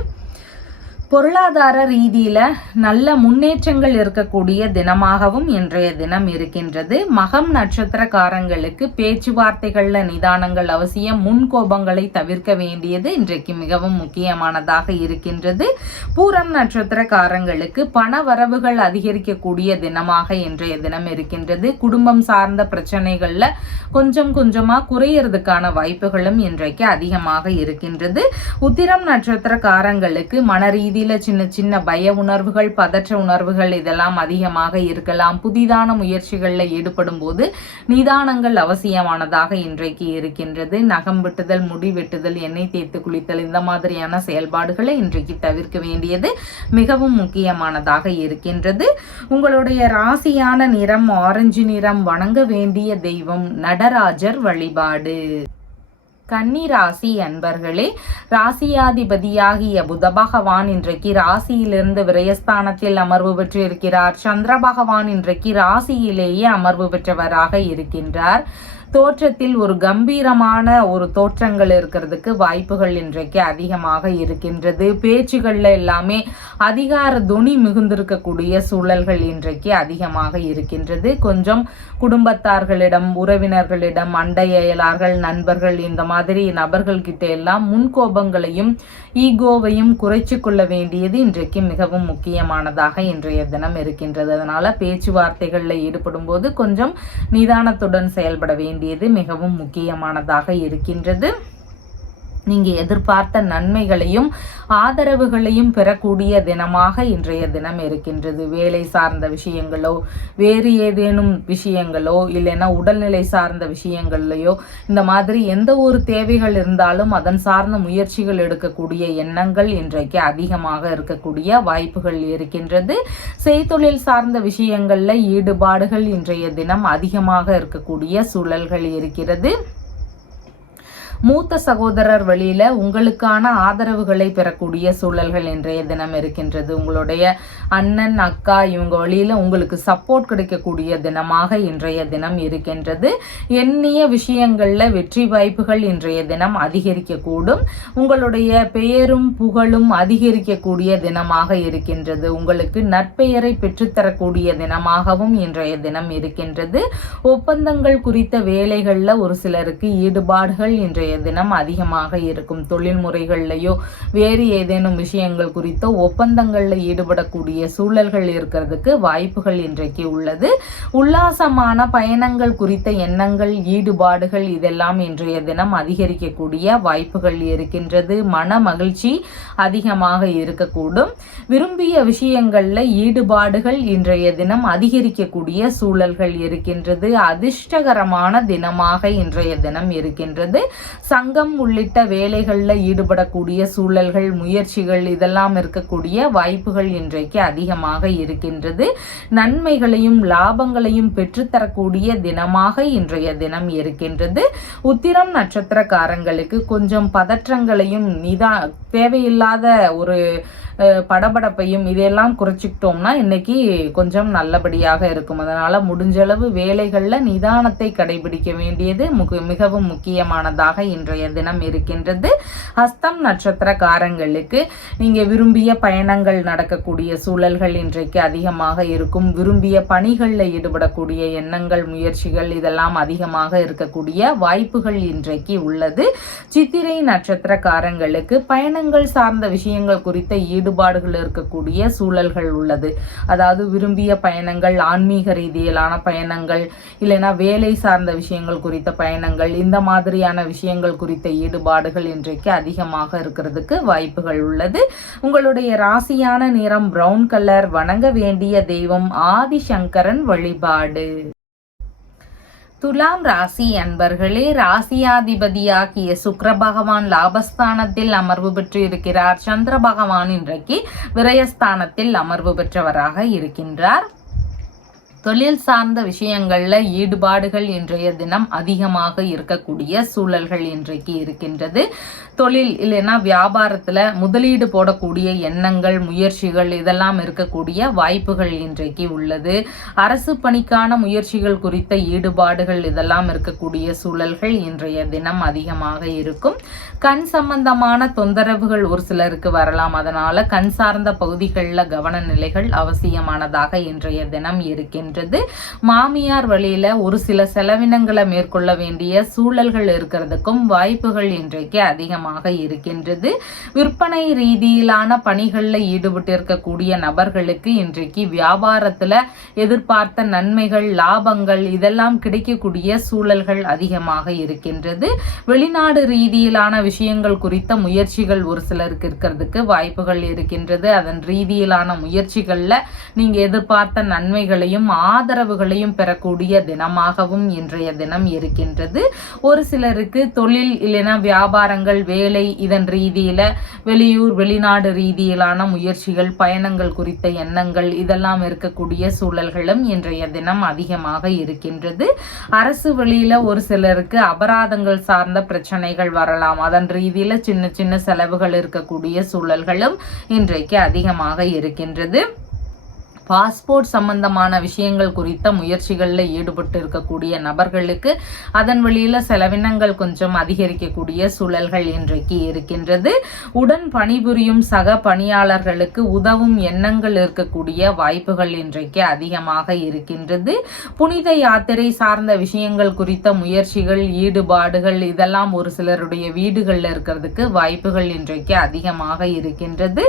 பொருளாதார ரீதியில நல்ல முன்னேற்றங்கள் இருக்கக்கூடிய தினமாகவும் இன்றைய தினம் இருக்கின்றது. மகம் நட்சத்திரக்காரங்களுக்கு பேச்சுவார்த்தைகள்ல நிதானங்கள் அவசியம். முன்கோபங்களை தவிர்க்க வேண்டியது இன்றைக்கு மிகவும் முக்கியமானதாக இருக்கின்றது. பூரம் நட்சத்திரக்காரங்களுக்கு பண வரவுகள் அதிகரிக்கக்கூடிய தினமாக இன்றைய தினம் இருக்கின்றது. குடும்பம் சார்ந்த பிரச்சனைகள்ல கொஞ்சம் கொஞ்சமா குறையறதுக்கான வாய்ப்புகளும் இன்றைக்கு அதிகமாக இருக்கின்றது. உத்திரம் நட்சத்திரக்காரங்களுக்கு மன ரீதியில சின்ன சின்ன பய உணர்வுகள், பதற்ற உணர்வுகள் இதெல்லாம் அதிகமாக இருக்கலாம். புதிதான முயற்சிகள்ல ஈடுபடும் போது நிதானங்கள் அவசியமானதாக இன்றைக்கு இருக்கின்றது. நகம் வெட்டுதல், முடி வெட்டுதல், எண்ணெய் தேய்த்து குளித்தல் இந்த மாதிரியான செயல்பாடுகளை இன்றைக்கு தவிர்க்க வேண்டியது மிகவும் முக்கியமானதாக இருக்கின்றது. உங்களுடைய ராசியான நிறம் ஆரஞ்சு நிறம். வணங்க வேண்டிய தெய்வம் நடராஜர் வழிபாடு. கன்னி ராசி அன்பர்களே, ராசியாதிபதியாகிய புத பகவான் இன்றைக்கு ராசியிலிருந்து விரயஸ்தானத்தில் அமர்வு பெற்று இருக்கிறார். சந்திர பகவான் இன்றைக்கு ராசியிலேயே அமர்வு பெற்றவராக இருக்கின்றார். தோற்றத்தில் ஒரு கம்பீரமான ஒரு தோற்றங்கள் இருக்கிறதுக்கு வாய்ப்புகள் இன்றைக்கு அதிகமாக இருக்கின்றது. பேச்சுகள்ல எல்லாமே அதிகார துணி மிகுந்திருக்கக்கூடிய சூழல்கள் இன்றைக்கு அதிகமாக இருக்கின்றது. கொஞ்சம் குடும்பத்தார்களிடம், உறவினர்களிடம், அண்டையலார்கள், நண்பர்கள், இந்த மாதிரி நபர்கள் கிட்ட எல்லாம் முன்கோபங்களையும் ஈகோவையும் குறைச்சு கொள்ள வேண்டியது இன்றைக்கு மிகவும் முக்கியமானதாக இன்றைய தினம் இருக்கின்றது. அதனால பேச்சுவார்த்தைகளில் ஈடுபடும் போது கொஞ்சம் நிதானத்துடன் செயல்பட வேண்டியது மிகவும் முக்கியமானதாக இருக்கின்றது. நீங்க எதிர்பார்த்த நன்மைகளையும் ஆதரவுகளையும் பெறக்கூடிய தினமாக இன்றைய தினம் இருக்கின்றது. வேலை சார்ந்த விஷயங்களோ, வேறு ஏதேனும் விஷயங்களோ, இல்லைன்னா உடல்நிலை சார்ந்த விஷயங்கள்லையோ, இந்த மாதிரி எந்த ஒரு தேவைகள் இருந்தாலும் அதன் சார்ந்த முயற்சிகள் எடுக்கக்கூடிய எண்ணங்கள் இன்றைக்கு அதிகமாக இருக்கக்கூடிய வாய்ப்புகள் இருக்கின்றது. செய்தொழில் சார்ந்த விஷயங்கள்ல ஈடுபாடுகள் இன்றைய தினம் அதிகமாக இருக்கக்கூடிய சூழல்கள் இருக்கிறது. மூத்த சகோதரர் வழியில உங்களுக்கான ஆதரவுகளை பெறக்கூடிய சூழல்கள் இன்றைய தினம் இருக்கின்றது. உங்களுடைய அண்ணன், அக்கா இவங்க வழியில உங்களுக்கு சப்போர்ட் கிடைக்கக்கூடிய தினமாக இன்றைய தினம் இருக்கின்றது. எண்ணிய விஷயங்கள்ல வெற்றி வாய்ப்புகள் இன்றைய தினம் அதிகரிக்கக்கூடும். உங்களுடைய பெயரும் புகழும் அதிகரிக்கக்கூடிய தினமாக இருக்கின்றது. உங்களுக்கு நற்பெயரை பெற்றுத்தரக்கூடிய தினமாகவும் இன்றைய தினம் இருக்கின்றது. ஒப்பந்தங்கள் குறித்த வேலைகள்ல ஒரு சிலருக்கு ஈடுபாடுகள் இன்றைய தினம் அதிகமாக இருக்கும். தொழில் முறைகள்லையோ வேறு ஏதேனும் விஷயங்கள் குறித்தோ ஒப்பந்தங்கள்ல ஈடுபடக்கூடிய சூழல்கள் இருக்கிறதுக்கு வாய்ப்புகள் இன்றைக்கு உள்ளது. உல்லாசமான பயணங்கள் குறித்த எண்ணங்கள், ஈடுபாடுகள் இதெல்லாம் இன்றைய தினம் அதிகரிக்கக்கூடிய வாய்ப்புகள் இருக்கின்றது. மன மகிழ்ச்சி அதிகமாக இருக்கக்கூடும். விரும்பிய விஷயங்கள்ல ஈடுபாடுகள் இன்றைய தினம் அதிகரிக்கக்கூடிய சூழல்கள் இருக்கின்றது. அதிர்ஷ்டகரமான தினமாக இன்றைய தினம் இருக்கின்றது. சங்கம் உள்ளிட்ட வேலைகளில் ஈடுபடக்கூடிய சூழல்கள், முயற்சிகள் இதெல்லாம் இருக்கக்கூடிய வாய்ப்புகள் இன்றைக்கு அதிகமாக இருக்கின்றது. நன்மைகளையும் லாபங்களையும் பெற்றுத்தரக்கூடிய தினமாக இன்றைய தினம் இருக்கின்றது. உத்திரம் நட்சத்திரக்காரங்களுக்கு கொஞ்சம் பதற்றங்களையும் தேவையில்லாத ஒரு படபடப்பையும் இதையெல்லாம் குறைச்சிக்கிட்டோம்னா இன்னைக்கு கொஞ்சம் நல்லபடியாக இருக்கும். அதனால முடிஞ்சளவு வேலைகள்ல நிதானத்தை கடைபிடிக்க வேண்டியது மிகவும் முக்கியமானதாக இன்றைய தினம் இருக்கின்றது. ஹஸ்தம் நட்சத்திரக்காரங்களுக்கு நீங்க விரும்பிய பயணங்கள் நடக்கக்கூடிய சூழல்கள் இன்றைக்கு அதிகமாக இருக்கும். விரும்பிய பணிகளில் ஈடுபடக்கூடிய எண்ணங்கள், முயற்சிகள் இதெல்லாம் அதிகமாக இருக்கக்கூடிய வாய்ப்புகள் இன்றைக்கு உள்ளது. சித்திரை நட்சத்திரக்காரங்களுக்கு பயணங்கள் சார்ந்த விஷயங்கள் குறித்த ஈடுபாடுகள் இருக்கக்கூடிய சூழல்கள் உள்ளது. அதாவது விரும்பிய பயணங்கள், ஆன்மீக ரீதியிலான பயணங்கள், இல்லைன்னா வேலை சார்ந்த விஷயங்கள் குறித்த பயணங்கள், இந்த மாதிரியான விஷயங்கள் குறித்த ஈடுபாடுகள் இன்றைக்கு அதிகமாக இருக்கிறதுக்கு வாய்ப்புகள் உள்ளது. உங்களுடைய ராசியான நிறம் பிரவுன் கலர். வணங்க வேண்டிய தெய்வம் ஆதிசங்கரன் வழிபாடு. துலாம் ராசி அன்பர்களே, ராசியாதிபதியாகிய சுக்கிர பகவான் லாபஸ்தானத்தில் அமர்வு பெற்று இருக்கிறார். சந்திர பகவான் இன்றைக்கு விரயஸ்தானத்தில் அமர்வு பெற்றவராக இருக்கின்றார். தொழில் சார்ந்த விஷயங்கள்ல ஈடுபாடுகள் இன்றைய தினம் அதிகமாக இருக்கக்கூடிய சூழல்கள் இன்றைக்கு இருக்கின்றது. தொழில் இல்லைன்னா வியாபாரத்துல முதலீடு போடக்கூடிய எண்ணங்கள், முயற்சிகள் இதெல்லாம் இருக்கக்கூடிய வாய்ப்புகள் இன்றைக்கு உள்ளது. அரசு பணிக்கான முயற்சிகள் குறித்த ஈடுபாடுகள் இதெல்லாம் இருக்கக்கூடிய சூழல்கள் இன்றைய தினம் அதிகமாக இருக்கும். கண் சம்பந்தமான தொந்தரவுகள் ஒரு சிலருக்கு வரலாம். அதனால கண் சார்ந்த பகுதிகளில் கவன நிலைகள் அவசியமானதாக இன்றைய தினம் இருக்கின்றது. மாமியார் வழியில ஒரு சில செலவினங்களை மேற்கொள்ள வேண்டிய சூழல்கள் இருக்கிறதுக்கும் வாய்ப்புகள் இன்றைக்கு அதிகமாக இருக்கின்றது. விற்பனை ரீதியிலான பணிகள்ல ஈடுபட்டு இருக்கக்கூடிய நபர்களுக்கு இன்றைக்கு வியாபாரத்துல எதிர்பார்த்த நன்மைகள், லாபங்கள் இதெல்லாம் கிடைக்கக்கூடிய சூழல்கள் அதிகமாக இருக்கின்றது. வெளிநாடு ரீதியிலான விஷயங்கள் குறித்த முயற்சிகள் ஒரு சிலருக்கு இருக்கிறதுக்கு வாய்ப்புகள் இருக்கின்றது. அதன் ரீதியிலான முயற்சிகள்ல நீங்க எதிர்பார்த்த நன்மைகளையும் ஆதரவுகளையும் பெறக்கூடிய தினமாகவும் இன்றைய தினம் இருக்கின்றது. ஒரு சிலருக்கு தொழில் இல்லைன்னா வியாபாரங்கள், வேலை இதன் ரீதியில வெளியூர் வெளிநாடு ரீதியிலான முயற்சிகள், பயணங்கள் குறித்த எண்ணங்கள் இதெல்லாம் இருக்கக்கூடிய சூழல்களும் இன்றைய தினம் அதிகமாக இருக்கின்றது. அரசு வழியில ஒரு சிலருக்கு அபராதங்கள் சார்ந்த பிரச்சனைகள் வரலாம். அதன் ரீதியில சின்ன சின்ன செலவுகள் இருக்கக்கூடிய சூழல்களும் இன்றைக்கு அதிகமாக இருக்கின்றது. பாஸ்போர்ட் சம்பந்தமான விஷயங்கள் குறித்த முயற்சிகளில் ஈடுபட்டு இருக்கக்கூடிய நபர்களுக்கு அதன் வழியில் செலவினங்கள் கொஞ்சம் அதிகரிக்கக்கூடிய சூழல்கள் இன்றைக்கு இருக்கின்றது. உடன் பணிபுரியும் சக பணியாளர்களுக்கு உதவும் எண்ணங்கள் இருக்கக்கூடிய வாய்ப்புகள் இன்றைக்கு அதிகமாக இருக்கின்றது. புனித யாத்திரை சார்ந்த விஷயங்கள் குறித்த முயற்சிகள், ஈடுபாடுகள் இதெல்லாம் ஒரு சிலருடைய வீடுகளில் இருக்கிறதுக்கு வாய்ப்புகள் இன்றைக்கு அதிகமாக இருக்கின்றது.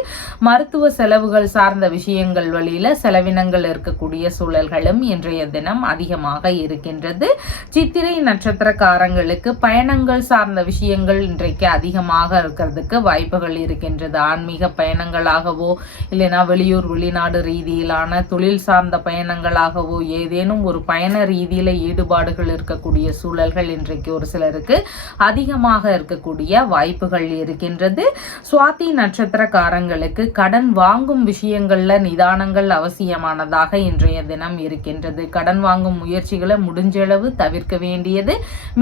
மருத்துவ செலவுகள் சார்ந்த விஷயங்கள் வழியில் செலவினங்கள் இருக்கக்கூடிய சூழல்களும் இன்றைய தினம் அதிகமாக இருக்கின்றது. சித்திரை நட்சத்திரக்காரங்களுக்கு பயணங்கள் சார்ந்த விஷயங்கள் இன்றைக்கு அதிகமாக இருக்கிறதுக்கு வாய்ப்புகள் இருக்கின்றது. ஆன்மீக பயணங்களாகவோ இல்லைனா வெளியூர் வெளிநாடு ரீதியிலான தொழில் சார்ந்த பயணங்களாகவோ ஏதேனும் ஒரு பயண ரீதியில ஈடுபாடுகள் இருக்கக்கூடிய சூழல்கள் இன்றைக்கு ஒரு சிலருக்கு அதிகமாக இருக்கக்கூடிய வாய்ப்புகள் இருக்கின்றது. சுவாதி நட்சத்திரக்காரங்களுக்கு கடன் வாங்கும் விஷயங்கள்ல நிதானங்கள் அவசியமானதாக இன்றைய தினம் இருக்கின்றது. கடன் வாங்கும் முயற்சிகளை முடிஞ்சளவு தவிர்க்க வேண்டியது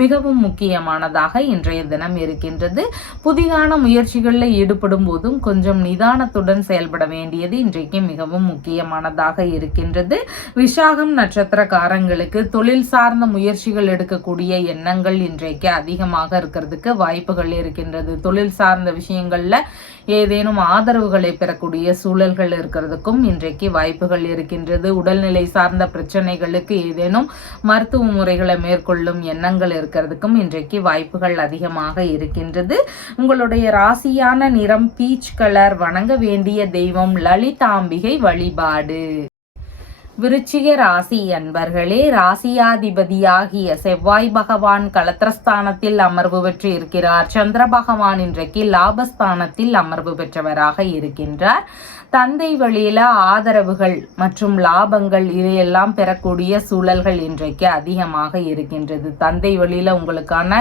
மிகவும் முக்கியமானதாக இன்றைய தினம் இருக்கின்றது. புதிதான முயற்சிகளில் ஈடுபடும் போதும் கொஞ்சம் நிதானத்துடன் செயல்பட வேண்டியது இன்றைக்கு மிகவும் முக்கியமானதாக இருக்கின்றது. விசாகம் நட்சத்திரக்காரங்களுக்கு தொழில் சார்ந்த முயற்சிகள் எடுக்கக்கூடிய எண்ணங்கள் இன்றைக்கு அதிகமாக இருக்கிறதுக்கு வாய்ப்புகள் இருக்கின்றது. தொழில் சார்ந்த விஷயங்கள்ல ஏதேனும் ஆதரவுகளை பெறக்கூடிய சூழல்கள் இருக்கிறதுக்கும் இன்றைக்கு வாய்ப்புகள் இருக்கின்றது. உடல்நிலை சார்ந்த பிரச்சனைகளுக்கு ஏதேனும் மருத்துவ முறைகளை மேற்கொள்ளும் எண்ணங்கள் இருக்கிறதுக்கும் இன்றைக்கு வாய்ப்புகள் அதிகமாக இருக்கின்றது. உங்களுடைய ராசியான நிறம் பீச் கலர். வணங்க வேண்டிய தெய்வம் லலிதாம்பிகை வழிபாடு. விருச்சிக ராசி அன்பர்களே, ராசியாதிபதியாகிய செவ்வாய் பகவான் களத்திரஸ்தானத்தில் அமர்வு பெற்று இருக்கிறார். சந்திர பகவான் இன்றைக்கு லாபஸ்தானத்தில் அமர்வு பெற்றவராக இருக்கின்றார். தந்தை வழியில ஆதரவுகள் மற்றும் லாபங்கள் இதையெல்லாம் பெறக்கூடிய சூழல்கள் இன்றைக்கு அதிகமாக இருக்கின்றது. தந்தை வழியில உங்களுக்கான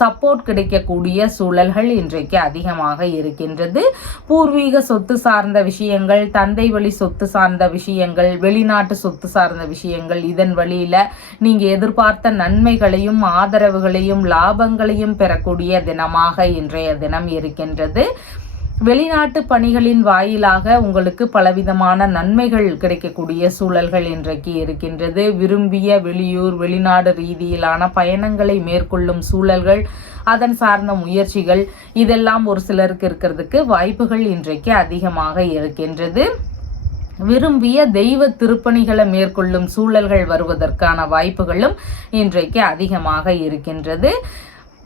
சப்போர்ட் கிடைக்கக்கூடிய சூழல்கள் இன்றைக்கு அதிகமாக இருக்கின்றது. பூர்வீக சொத்து சார்ந்த விஷயங்கள், தந்தை வழி சொத்து சார்ந்த விஷயங்கள், வெளிநாட்டு சொத்து சார்ந்த விஷயங்கள், இதன் வழியில நீங்க எதிர்பார்த்த நன்மைகளையும் ஆதரவுகளையும் லாபங்களையும் பெறக்கூடிய தினமாக இன்றைய தினம் இருக்கின்றது. வெளிநாட்டு பணிகளின் வாயிலாக உங்களுக்கு பலவிதமான நன்மைகள் கிடைக்கக்கூடிய சூழல்கள் இன்றைக்கு இருக்கின்றது. விரும்பிய வெளியூர் வெளிநாடு ரீதியிலான பயணங்களை மேற்கொள்ளும் சூழல்கள், அதன் சார்ந்த முயற்சிகள் இதெல்லாம் ஒரு சிலருக்கு இருக்கிறதுக்கு வாய்ப்புகள் இன்றைக்கு அதிகமாக இருக்கின்றது. விரும்பிய தெய்வ திருப்பணிகளை மேற்கொள்ளும் சூழல்கள் வருவதற்கான வாய்ப்புகளும் இன்றைக்கு அதிகமாக இருக்கின்றது.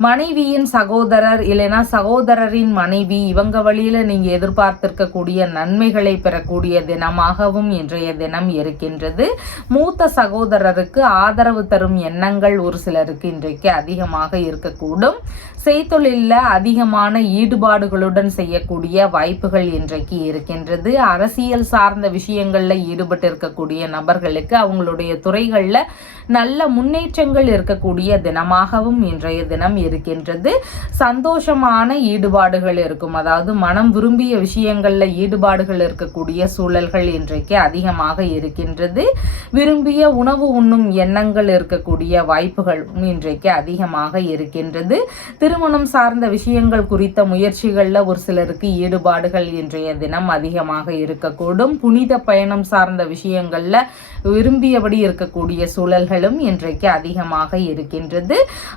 மனைவியின் சகோதரர் இல்லைனா சகோதரரின் மனைவி இவங்க வழியில நீங்க எதிர்பார்த்திருக்கக்கூடிய நன்மைகளை பெறக்கூடிய தினமாகவும் இன்றைய தினம் இருக்கின்றது. மூத்த சகோதரருக்கு ஆதரவு தரும் எண்ணங்கள் ஒரு சிலருக்கு இன்றைக்கு அதிகமாக இருக்கக்கூடும். செய்தொழிலில் அதிகமான ஈடுபாடுகளுடன் செய்யக்கூடிய வாய்ப்புகள் இன்றைக்கு இருக்கின்றது. அரசியல் சார்ந்த விஷயங்களில் ஈடுபட்டு இருக்கக்கூடிய நபர்களுக்கு அவங்களுடைய துறைகளில் நல்ல முன்னேற்றங்கள் இருக்கக்கூடிய தினமாகவும் இன்றைய தினம் இருக்கின்றது. சந்தோஷமான ஈடுபாடுகள் இருக்கும், அதாவது மனம் விரும்பிய விஷயங்களில் ஈடுபாடுகள் இருக்கக்கூடிய சூழல்கள் இன்றைக்கு அதிகமாக இருக்கின்றது. விரும்பிய உணவு உண்ணும் எண்ணங்கள் இருக்கக்கூடிய வாய்ப்புகளும் இன்றைக்கு அதிகமாக இருக்கின்றது. திருமணம் சார்ந்த விஷயங்கள் குறித்த முயற்சிகளில் ஒரு சிலருக்கு ஈடுபாடுகள் இன்றைய தினம் அதிகமாக இருக்கக்கூடும். புனித பயணம் சார்ந்த விஷயங்களில் விரும்பியபடி இருக்கக்கூடிய சூழல்களும் இன்றைக்கு அதிகமாக இருக்கின்றது.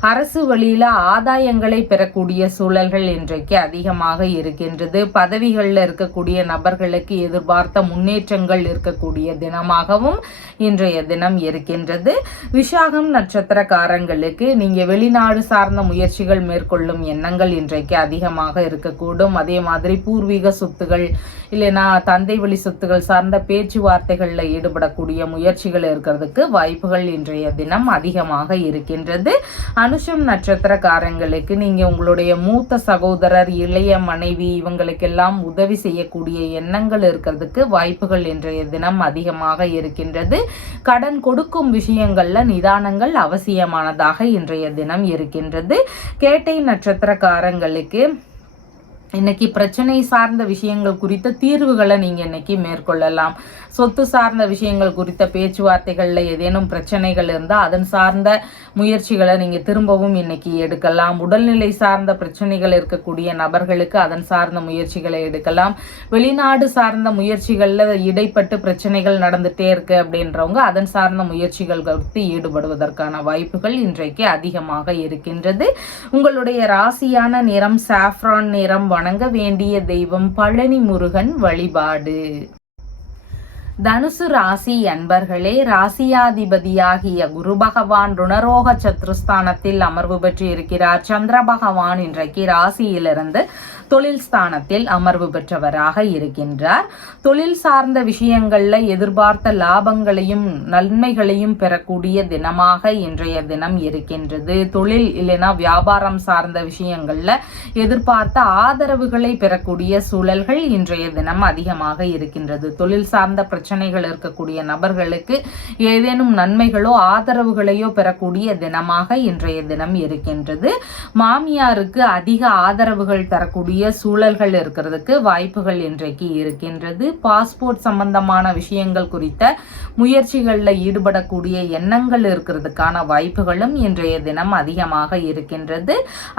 அரசு வழியில ஆதாயங்களை பெறக்கூடிய சூழல்கள் இன்றைக்கு அதிகமாக இருக்கின்றது. பதவிகளில் இருக்கக்கூடிய நபர்களுக்கு எதிர்பார்த்த முன்னேற்றங்கள் இருக்கக்கூடிய தினமாகவும் இன்றைய தினம் இருக்கின்றது. விசாகம் நட்சத்திரக்காரங்களுக்கு நீங்க வெளிநாடு சார்ந்த முயற்சிகள் மேற்கொள்ளும் எண்ணங்கள் இன்றைக்கு அதிகமாக இருக்கக்கூடும். அதே மாதிரி பூர்வீக சொத்துகள் இல்லைனா தந்தை வழி சொத்துகள் சார்ந்த பேச்சுவார்த்தைகளில் ஈடுபடக்கூடிய முயற்சிகள் இருக்கிறதுக்கு வாய்ப்புகள் இன்றைய தினம் அதிகமாக இருக்கின்றது. அனுஷம் நட்சத்திரக்காரங்களுக்கு நீங்க உங்களுடைய மூத்த சகோதரர், இளைய மனைவி இவங்களுக்கெல்லாம் உதவி செய்யக்கூடிய எண்ணங்கள் இருக்கிறதுக்கு வாய்ப்புகள் இன்றைய தினம் அதிகமாக இருக்கின்றது. கடன் கொடுக்கும் விஷயங்கள்ல நிதானங்கள் அவசியமானதாக இன்றைய தினம் இருக்கின்றது. கேட்டை நட்சத்திரக்காரங்களுக்கு இன்னைக்கு பிரச்சனை சார்ந்த விஷயங்கள் குறித்த தீர்வுகளை நீங்க இன்னைக்கு மேற்கொள்ளலாம். சொத்து சார்ந்த விஷயங்கள் குறித்த பேச்சுவார்த்தைகள்ல ஏதேனும் பிரச்சனைகள் இருந்தால் அதன் சார்ந்த முயற்சிகளை நீங்க திரும்பவும் இன்னைக்கு எடுக்கலாம். உடல்நிலை சார்ந்த பிரச்சனைகள் இருக்கக்கூடிய நபர்களுக்கு அதன் சார்ந்த முயற்சிகளை எடுக்கலாம். வெளிநாடு சார்ந்த முயற்சிகள்ல இடைப்பட்டு பிரச்சனைகள் நடந்துட்டே இருக்கு அப்படின்றவங்க அதன் சார்ந்த முயற்சிகள் குறித்து ஈடுபடுவதற்கான வாய்ப்புகள் இன்றைக்கு அதிகமாக இருக்கின்றது. உங்களுடைய ராசியான நிறம் சாஃப்ரான் நிறம். வணங்க வேண்டிய தெய்வம் பழனி முருகன் வழிபாடு. தனுசு ராசி அன்பர்களே, ராசியாதிபதியாகிய குரு பகவான் ருணரோக சத்ருஸ்தானத்தில் அமர்வு பெற்று இருக்கிறார். சந்திர பகவான் இன்றைக்கு ராசியிலிருந்து தொழில் ஸ்தானத்தில் அமர்வு பெற்றவராக இருக்கின்றார். தொழில் சார்ந்த விஷயங்கள்ல எதிர்பார்த்த லாபங்களையும் நன்மைகளையும் பெறக்கூடிய தினமாக இன்றைய தினம் இருக்கின்றது. தொழில் இல்லைன்னா வியாபாரம் சார்ந்த விஷயங்கள்ல எதிர்பார்த்த ஆதரவுகளை பெறக்கூடிய சூழல்கள் இன்றைய தினம் அதிகமாக இருக்கின்றது. தொழில் சார்ந்த பிரச்சனைகள் இருக்கக்கூடிய நபர்களுக்கு ஏதேனும் நன்மைகளோ ஆதரவுகளையோ பெறக்கூடிய தினமாக இன்றைய தினம் இருக்கின்றது. மாமியாருக்கு அதிக ஆதரவுகள் தரக்கூடிய சூழல்கள் இருக்கிறதுக்கு வாய்ப்புகள் இன்றைக்கு இருக்கின்றது. பாஸ்போர்ட் சம்பந்தமான விஷயங்கள் குறித்த முயற்சிகள்ல ஈடுபடக்கூடிய எண்ணங்கள் இருக்கிறதுக்கான வாய்ப்புகளும் இன்றைய தினம் அதிகமாக இருக்கின்றது.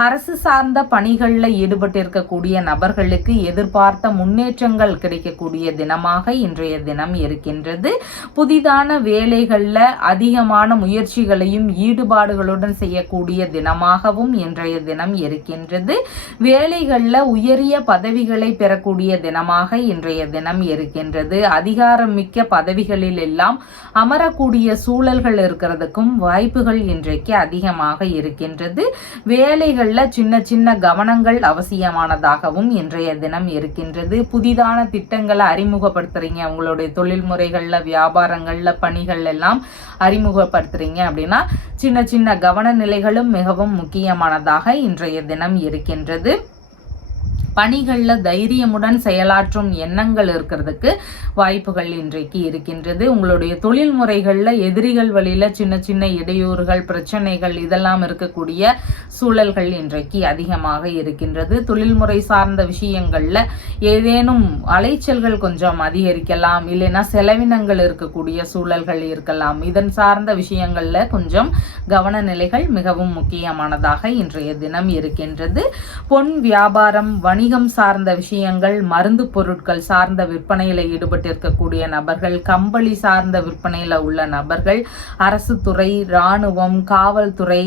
அரசு சார்ந்த பணிகள்ல ஈடுபட்டிருக்கக்கூடிய நபர்களுக்கு எதிர்பார்த்த முன்னேற்றங்கள் கிடைக்கக்கூடிய தினமாக இன்றைய தினம் இருக்கின்றது. புதிதான வேலைகள்ல அதிகமான முயற்சிகளையும் ஈடுபாடுகளுடன் செய்யக்கூடிய தினமாகவும் இன்றைய தினம் இருக்கின்றது. வேலைகள்ல உயரிய பதவிகளை பெறக்கூடிய தினமாக இன்றைய தினம் இருக்கின்றது. அதிகாரம் மிக்க பதவிகளில் எல்லாம் அமரக்கூடிய சூழல்கள் இருக்கிறதுக்கும் வாய்ப்புகள் இன்றைக்கு அதிகமாக இருக்கின்றது. வேலைகள்ல சின்ன சின்ன கவனங்கள் அவசியமானதாகவும் இன்றைய தினம் இருக்கின்றது. புதிதான திட்டங்களை அறிமுகப்படுத்துறீங்க, உங்களுடைய தொழில் முறைகள்ல வியாபாரங்கள்ல பணிகள் எல்லாம் அறிமுகப்படுத்துறீங்க அப்படின்னா சின்ன சின்ன கவன நிலைகளும் மிகவும் முக்கியமானதாக இன்றைய தினம் இருக்கின்றது. பணிகள்ல தைரியமுடன் செயலாற்றும் எண்ணங்கள் இருக்கிறதுக்கு வாய்ப்புகள் இன்றைக்கு இருக்கின்றது. உங்களுடைய தொழில் முறைகள்ல எதிரிகள் வழியில சின்ன சின்ன இடையூறுகள் பிரச்சனைகள் இதெல்லாம் இருக்கக்கூடிய சூழல்கள் இன்றைக்கு அதிகமாக இருக்கின்றது. தொழில்முறை சார்ந்த விஷயங்கள்ல ஏதேனும் அலைச்சல்கள் கொஞ்சம் அதிகரிக்கலாம், இல்லைன்னா செலவினங்கள் இருக்கக்கூடிய சூழல்கள் இருக்கலாம். இதன் சார்ந்த விஷயங்கள்ல கொஞ்சம் கவன நிலைகள் மிகவும் முக்கியமானதாக இன்றைய தினம் இருக்கின்றது. பொன் வியாபாரம் வணிகம் சார்ந்த விஷயங்கள் மருந்து பொருட்கள் சார்ந்த விற்பனையில ஈடுபட்டிருக்கக்கூடிய நபர்கள், கம்பளி சார்ந்த விற்பனையில உள்ள நபர்கள், அரசு துறை, இராணுவம், காவல்துறை,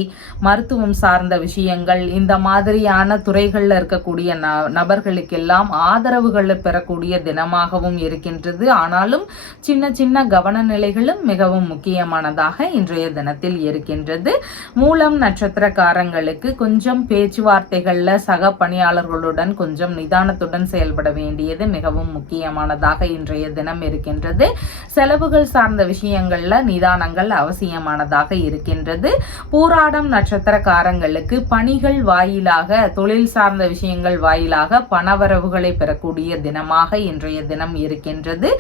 மருத்துவம் சார்ந்த விஷயங்கள் இந்த மாதிரியான துறைகள்ல இருக்கக்கூடிய நபர்களுக்கெல்லாம் ஆதரவுகளை பெறக்கூடிய தினமாகவும் இருக்கின்றது. ஆனாலும் சின்ன சின்ன கவன நிலைகளும் மிகவும் முக்கியமானதாக இன்றைய தினத்தில் இருக்கின்றது. மூலம் நட்சத்திரக்காரங்களுக்கு கொஞ்சம் பேச்சுவார்த்தைகள்ல சக பணியாளர்களுடன் கொஞ்சம் நிதானத்துடன் செயல்பட வேண்டியது மிகவும் முக்கியமானதாக இன்றைய தினம் இருக்கின்றது. செலவுகள் சார்ந்த விஷயங்கள்ல நிதானங்கள் அவசியமானதாக இருக்கின்றது. பூராடம் நட்சத்திரக்காரங்களுக்கு பணிகள் வாயிலாக தொழில் சார்ந்த விஷயங்கள் வாயிலாக பணவரவுகளை பெறக்கூடிய தினமாக இன்றைய தினம் இருக்கின்றது.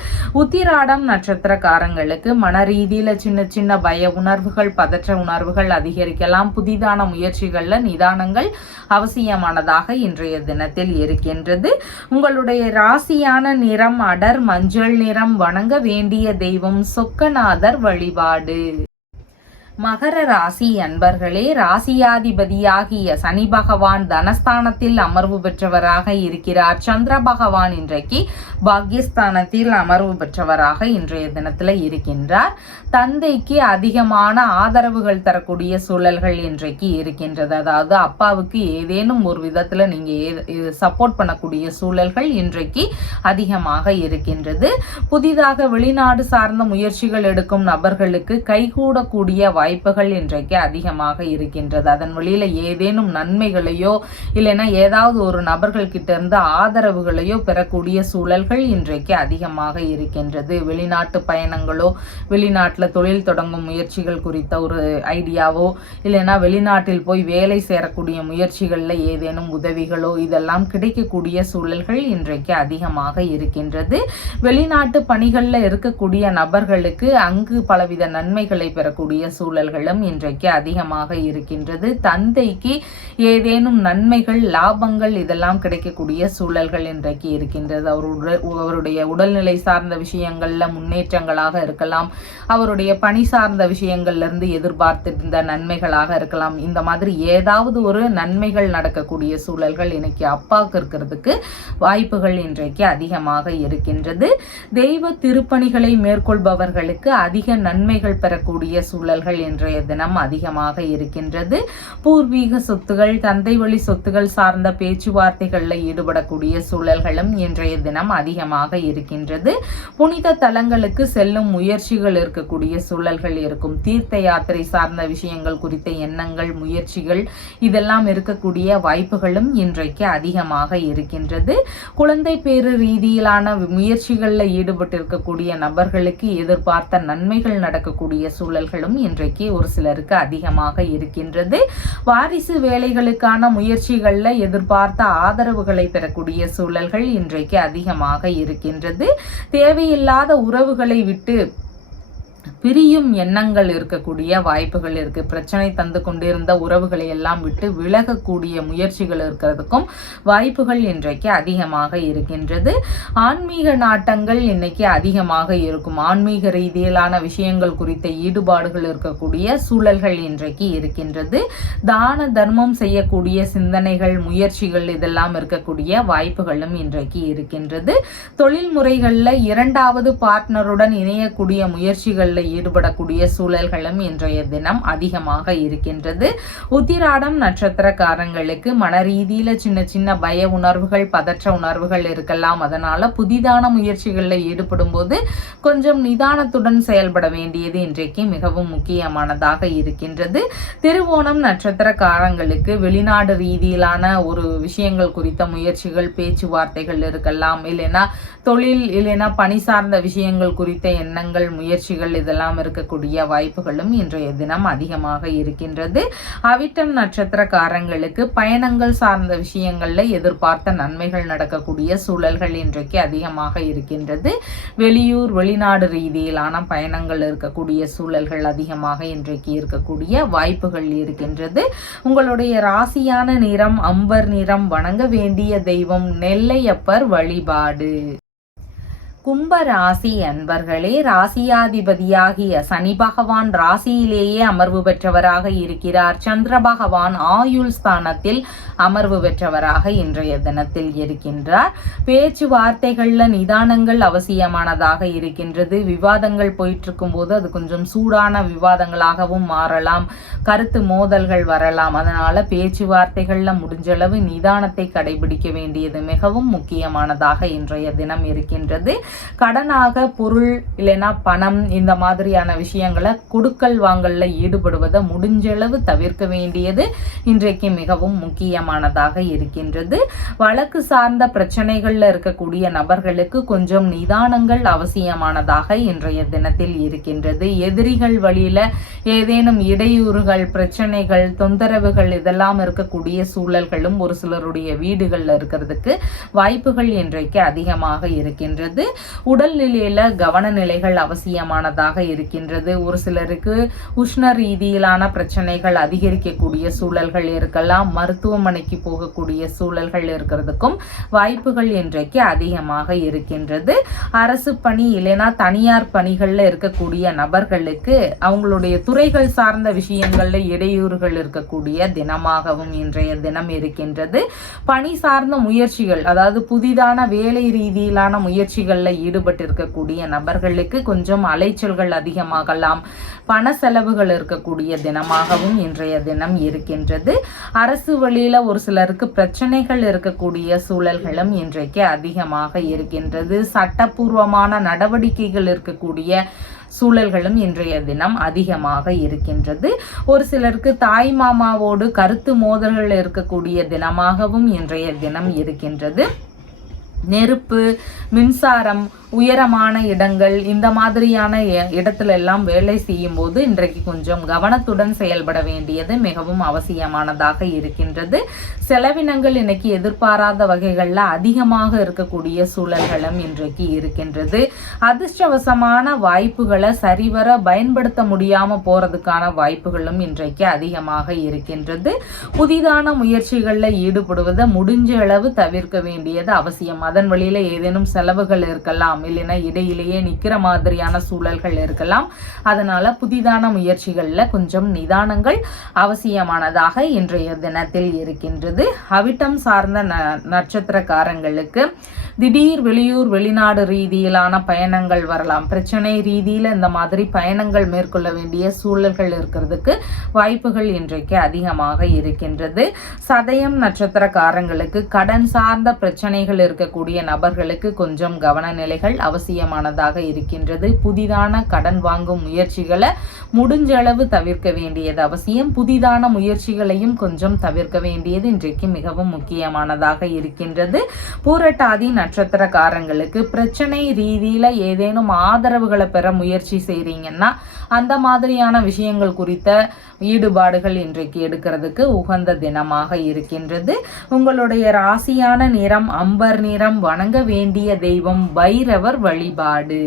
உத்திராடம் நட்சத்திரக்காரங்களுக்கு மன ரீதியில சின்ன சின்ன பய உணர்வுகள் பதற்ற உணர்வுகள் அதிகரிக்கலாம். புதிதான முயற்சிகள்ல நிதானங்கள் அவசியமானதாக இன்றைய தினத்தில் இருக்கின்றது. உங்களுடைய ராசியான நிறம் அடர் மஞ்சள் நிறம். வணங்க வேண்டிய தெய்வம் சொக்கநாதர் வழிபாடு. மகர ராசி அன்பர்களே, ராசியாதிபதியாகிய சனி பகவான் தனஸ்தானத்தில் அமர்வு பெற்றவராக இருக்கிறார். சந்திர பகவான் இன்றைக்கு பாக்யஸ்தானத்தில் அமர்வு பெற்றவராக இன்றைய தினத்துல இருக்கின்றார். தந்தைக்கு அதிகமான ஆதரவுகள் தரக்கூடிய சூழல்கள் இன்றைக்கு இருக்கின்றது. அதாவது அப்பாவுக்கு ஏதேனும் ஒரு விதத்துல நீங்க சப்போர்ட் பண்ணக்கூடிய சூழல்கள் இன்றைக்கு அதிகமாக இருக்கின்றது. புதிதாக வெளிநாடு சார்ந்த முயற்சிகள் எடுக்கும் நபர்களுக்கு கைகூடக்கூடிய வாய்ப்புகள் இன்றைக்கு அதிகமாக இருக்கின்றது. அதன் வழியில ஏதேனும் நன்மைகளையோ இல்லைன்னா ஏதாவது ஒரு நபர்கள் கிட்ட இருந்து ஆதரவுகளையோ பெறக்கூடிய சூழல்கள் இன்றைக்கு அதிகமாக இருக்கின்றது. வெளிநாட்டு பயணங்களோ வெளிநாட்டுல தொழில் தொடங்கும் முயற்சிகள் குறித்த ஒரு ஐடியாவோ இல்லைன்னா வெளிநாட்டில் போய் வேலை சேரக்கூடிய முயற்சிகள்ல ஏதேனும் உதவிகளோ இதெல்லாம் கிடைக்கக்கூடிய சூழல்கள் இன்றைக்கு அதிகமாக இருக்கின்றது. வெளிநாட்டு பணிகள்ல இருக்கக்கூடிய நபர்களுக்கு அங்கு பலவித நன்மைகளை பெறக்கூடிய சூழல் சூழல்களும் இன்றைக்கு அதிகமாக இருக்கின்றது. தந்தைக்கு ஏதேனும் நன்மைகள் லாபங்கள் இதெல்லாம் கிடைக்கக்கூடிய சூழல்கள் இன்றைக்கு இருக்கின்றது. அவருடைய உடல்நிலை சார்ந்த விஷயங்கள்ல முன்னேற்றங்களாக இருக்கலாம், அவருடைய பணி சார்ந்த விஷயங்கள்ல இருந்து எதிர்பார்த்திருந்த நன்மைகளாக இருக்கலாம். இந்த மாதிரி ஏதாவது ஒரு நன்மைகள் நடக்கக்கூடிய சூழல்கள் இன்னைக்கு அப்பாவுக்கு இருக்கிறதுக்கு வாய்ப்புகள் இன்றைக்கு அதிகமாக இருக்கின்றது. தெய்வ திருப்பணிகளை மேற்கொள்பவர்களுக்கு அதிக நன்மைகள் பெறக்கூடிய சூழல்கள் இன்றைய தினம் அதிகமாக இருக்கின்றது. பூர்வீக சொத்துகள், தந்தை வழி சொத்துகள் சார்ந்த பேச்சுவார்த்தைகளில் ஈடுபடக்கூடிய சூழல்களும் இன்றைய தினம் அதிகமாக இருக்கின்றது. புனித தலங்களுக்கு செல்லும் முயற்சிகள் இருக்கக்கூடிய சூழல்கள் இருக்கும். தீர்த்த யாத்திரை சார்ந்த விஷயங்கள் குறித்த எண்ணங்கள், முயற்சிகள் இதெல்லாம் இருக்கக்கூடிய வாய்ப்புகளும் இன்றைக்கு அதிகமாக இருக்கின்றது. குழந்தை பேறு ரீதியிலான முயற்சிகளில் ஈடுபட்டு இருக்கக்கூடிய நபர்களுக்கு எதிர்பார்த்த நன்மைகள் நடக்கக்கூடிய சூழல்களும் இன்றைக்கு ஒரு சிலருக்கு அதிகமாக இருக்கின்றது. வாரிசு வேலைகளுக்கான முயற்சிகளில் எதிர்பார்த்த ஆதரவுகளை பெறக்கூடிய சூழல்கள் இன்றைக்கு அதிகமாக இருக்கின்றது. தேவையில்லாத உறவுகளை விட்டு பிரியும் எண்ணங்கள் இருக்கக்கூடிய வாய்ப்புகள் இருக்கு. பிரச்சனை தந்து கொண்டிருந்த உறவுகளை எல்லாம் விட்டு விலகக்கூடிய முயற்சிகள் இருக்கிறதுக்கும் வாய்ப்புகள் இன்றைக்கு அதிகமாக இருக்கின்றது. ஆன்மீக நாட்டங்கள் இன்னைக்கு அதிகமாக இருக்கும். ஆன்மீக ரீதியிலான விஷயங்கள் குறித்த ஈடுபாடுகள் இருக்கக்கூடிய சூழல்கள் இன்றைக்கு இருக்கின்றது. தான தர்மம் செய்யக்கூடிய சிந்தனைகள், முயற்சிகள் இதெல்லாம் இருக்கக்கூடிய வாய்ப்புகளும் இன்றைக்கு இருக்கின்றது. தொழில் முறைகளில் இரண்டாவது பார்ட்னருடன் இணையக்கூடிய முயற்சிகள் ஈடுபடக்கூடிய சூழல்களும் இன்றைய தினம் அதிகமாக இருக்கின்றது. உத்திராடம் நட்சத்திரக்காரங்களுக்கு மன ரீதியில சின்ன சின்ன பய உணர்வுகள், பதற்ற உணர்வுகள் இருக்கலாம். அதனால புதிதான முயற்சிகளில் ஈடுபடும் போது கொஞ்சம் நிதானத்துடன் செயல்பட வேண்டியது இன்றைக்கு மிகவும் முக்கியமானதாக இருக்கின்றது. திருவோணம் நட்சத்திரக்காரங்களுக்கு வெளிநாடு ரீதியிலான ஒரு விஷயங்கள் குறித்த முயற்சிகள், பேச்சுவார்த்தைகள் இருக்கலாம். இல்லைன்னா தொழில், இல்லைன்னா பணி சார்ந்த விஷயங்கள் குறித்த எண்ணங்கள், முயற்சிகள் இதெல்லாம் இருக்கக்கூடிய வாய்ப்புகளும் இன்றைய தினம் அதிகமாக இருக்கின்றது. அவிட்டம் நட்சத்திரக்காரங்களுக்கு பயணங்கள் சார்ந்த விஷயங்கள்ல எதிர்பார்த்த நன்மைகள் நடக்கக்கூடிய சூழல்கள் இன்றைக்கு அதிகமாக இருக்கின்றது. வெளியூர், வெளிநாடு ரீதியிலான பயணங்கள் இருக்கக்கூடிய சூழல்கள் அதிகமாக இன்றைக்கு இருக்கக்கூடிய வாய்ப்புகள் இருக்கின்றது. உங்களுடைய ராசியான நிறம் அம்பர் நிறம். வணங்க வேண்டிய தெய்வம் நெல்லையப்பர் வழிபாடு. கும்ப ராசி அன்பர்களே, ராசியாதிபதியாகிய சனி பகவான் ராசியிலேயே அமர்வு பெற்றவராக இருக்கிறார். சந்திர பகவான் ஆயுள் ஸ்தானத்தில் அமர்வு பெற்றவராக இன்றைய தினத்தில் இருக்கின்றார். பேச்சுவார்த்தைகள்ல நிதானங்கள் அவசியமானதாக இருக்கின்றது. விவாதங்கள் போயிட்டு இருக்கும் போது அது கொஞ்சம் சூடான விவாதங்களாகவும் மாறலாம், கருத்து மோதல்கள் வரலாம். அதனால பேச்சுவார்த்தைகள்ல முடிஞ்சளவு நிதானத்தை கடைபிடிக்க வேண்டியது மிகவும் முக்கியமானதாக இன்றைய தினம் இருக்கின்றது. கடனாக பொருள், இல்லைன்னா பணம், இந்த மாதிரியான விஷயங்களை கொடுக்கல் வாங்கல்ல ஈடுபடுவதை முடிஞ்சளவு தவிர்க்க வேண்டியது இன்றைக்கு மிகவும் முக்கியமானதாக இருக்கின்றது. வழக்கு சார்ந்த பிரச்சனைகள்ல இருக்கக்கூடிய நபர்களுக்கு கொஞ்சம் நிதானங்கள் அவசியமானதாக இன்றைய தினத்தில் இருக்கின்றது. எதிரிகள் வழியில ஏதேனும் இடையூறுகள், பிரச்சனைகள், தொந்தரவுகள் இதெல்லாம் இருக்கக்கூடிய சூழல்களும் ஒரு சிலருடைய வீடுகள்ல இருக்கிறதுக்கு வாய்ப்புகள் இன்றைக்கு அதிகமாக இருக்கின்றது. உடல்நிலையில கவனநிலைகள் அவசியமானதாக இருக்கின்றது. ஒரு சிலருக்கு உஷ்ண ரீதியிலான பிரச்சனைகள் அதிகரிக்கக்கூடிய சூழல்கள் இருக்கலாம். மருத்துவமனைக்கு போகக்கூடிய சூழல்கள் இருக்கிறதுக்கும் வாய்ப்புகள் இன்றைக்கு அதிகமாக இருக்கின்றது. அரசு பணி, இல்லைனா தனியார் பணிகள்ல இருக்கக்கூடிய நபர்களுக்கு அவங்களுடைய துறைகள் சார்ந்த விஷயங்கள்ல இடையூறுகள் இருக்கக்கூடிய தினமாகவும் இன்றைய தினம் இருக்கின்றது. பணி சார்ந்த முயற்சிகள், அதாவது புதிதான வேலை ரீதியிலான முயற்சிகள்ல ஈடுபட்டு இருக்கக்கூடிய நபர்களுக்கு கொஞ்சம் அலைச்சல்கள் அதிகமாகலாம். பண செலவுகள் இருக்கக்கூடிய தினமாகவும் இன்றைய தினம் இருக்கின்றது. அரசு வழியில ஒரு சிலருக்கு பிரச்சனைகள் இருக்கக்கூடிய சூழல்களும் இன்றைக்கு அதிகமாக இருக்கின்றது. சட்டப்பூர்வமான நடவடிக்கைகள் இருக்கக்கூடிய சூழல்களும் இன்றைய தினம் அதிகமாக இருக்கின்றது. ஒரு சிலருக்கு தாய் மாமாவோடு கருத்து மோதல்கள் இருக்கக்கூடிய தினமாகவும் இன்றைய தினம் இருக்கின்றது. நெருப்பு, மின்சாரம், உயரமான இடங்கள் இந்த மாதிரியான இடத்துல எல்லாம் வேலை செய்யும் போது இன்றைக்கு கொஞ்சம் கவனத்துடன் செயல்பட வேண்டியது மிகவும் அவசியமானதாக இருக்கின்றது. செலவினங்கள் இன்னைக்கு எதிர்பாராத வகைகளில் அதிகமாக இருக்கக்கூடிய சூழல்களும் இன்றைக்கு இருக்கின்றது. அதிர்ஷ்டவசமான வாய்ப்புகளை சரிவர பயன்படுத்த முடியாம போறதுக்கான வாய்ப்புகளும் இன்றைக்கு அதிகமாக இருக்கின்றது. புதிதான முயற்சிகளில் ஈடுபடுவதை முடிஞ்ச அளவு தவிர்க்க வேண்டியது அவசியம். அதன் வழியில ஏதேனும் செலவுகள் இருக்கலாம், இல்லைன்னா இடையிலேயே நிக்கிற மாதிரியான சூழல்கள் இருக்கலாம். அதனால புதிதான முயற்சிகள்ல கொஞ்சம் நிதானங்கள் அவசியமானதாக இன்றைய தினத்தில் இருக்கின்றது. அவிட்டம் சார்ந்த நட்சத்திரக்காரங்களுக்கு திடீர் வெளியூர் வெளிநாடு ரீதியிலான பயணங்கள் வரலாம். பிரச்சனை ரீதியில இந்த மாதிரி பயணங்கள் மேற்கொள்ள வேண்டிய சூழல்கள் இருக்கிறதுக்கு வாய்ப்புகள் இன்றைக்கு அதிகமாக இருக்கின்றது. சதயம் நட்சத்திரக்காரங்களுக்கு கடன் சார்ந்த பிரச்சனைகள் இருக்கக்கூடிய நபர்களுக்கு கொஞ்சம் கவனநிலைகள் அவசியமானதாக இருக்கின்றது. புதிதான கடன் வாங்கும் முயற்சிகளை முடிஞ்ச அளவு தவிர்க்க வேண்டியது அவசியம். புதிதான முயற்சிகளையும் கொஞ்சம் தவிர்க்க வேண்டியது இன்றைக்கு மிகவும் முக்கியமானதாக இருக்கின்றது. பூரட்டாதி நட்சத்திரக்காரங்களுக்கு பிரச்சனை ரீதியில ஏதேனும் ஆதரவுகளை பெற முயற்சி செய்றீங்கன்னா அந்த மாதிரியான விஷயங்கள் குறித்த ஈடுபாடுகள் இன்றைக்கு எடுக்கிறதுக்கு உகந்த தினமாக இருக்கின்றது. உங்களுடைய ராசியான நிறம் அம்பர் நிறம். வணங்க வேண்டிய தெய்வம் பைரவர் வழிபாடு.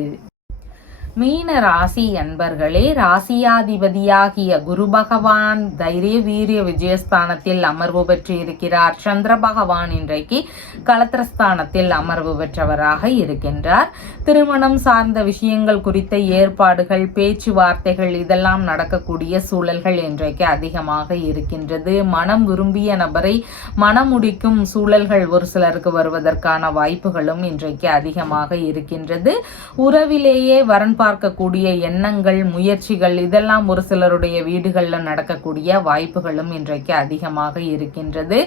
மீன ராசி அன்பர்களே, ராசியாதிபதியாகிய குரு பகவான் தைரிய வீரிய விஜயஸ்தானத்தில் அமர்வு பெற்று இருக்கிறார். சந்திர பகவான் இன்றைக்கு களத்திரஸ்தானத்தில் அமர்வு பெற்றவராக இருக்கின்றார். திருமணம் சார்ந்த விஷயங்கள் குறித்த ஏற்பாடுகள், பேச்சுவார்த்தைகள் இதெல்லாம் நடக்கக்கூடிய சூழல்கள் இன்றைக்கு அதிகமாக இருக்கின்றது. மனம் விரும்பிய நபரை மனமுடிக்கும் சூழல்கள் ஒரு சிலருக்கு வருவதற்கான வாய்ப்புகளும் இன்றைக்கு அதிகமாக இருக்கின்றது. உறவிலேயே வரன் பார்க்கக்கூடிய எண்ணங்கள், முயற்சிகள் இதெல்லாம் ஒரு சிலருடைய வீடுகளில் நடக்கக்கூடிய வாய்ப்புகளும் இன்றைக்கு அதிகமாக இருக்கின்றது.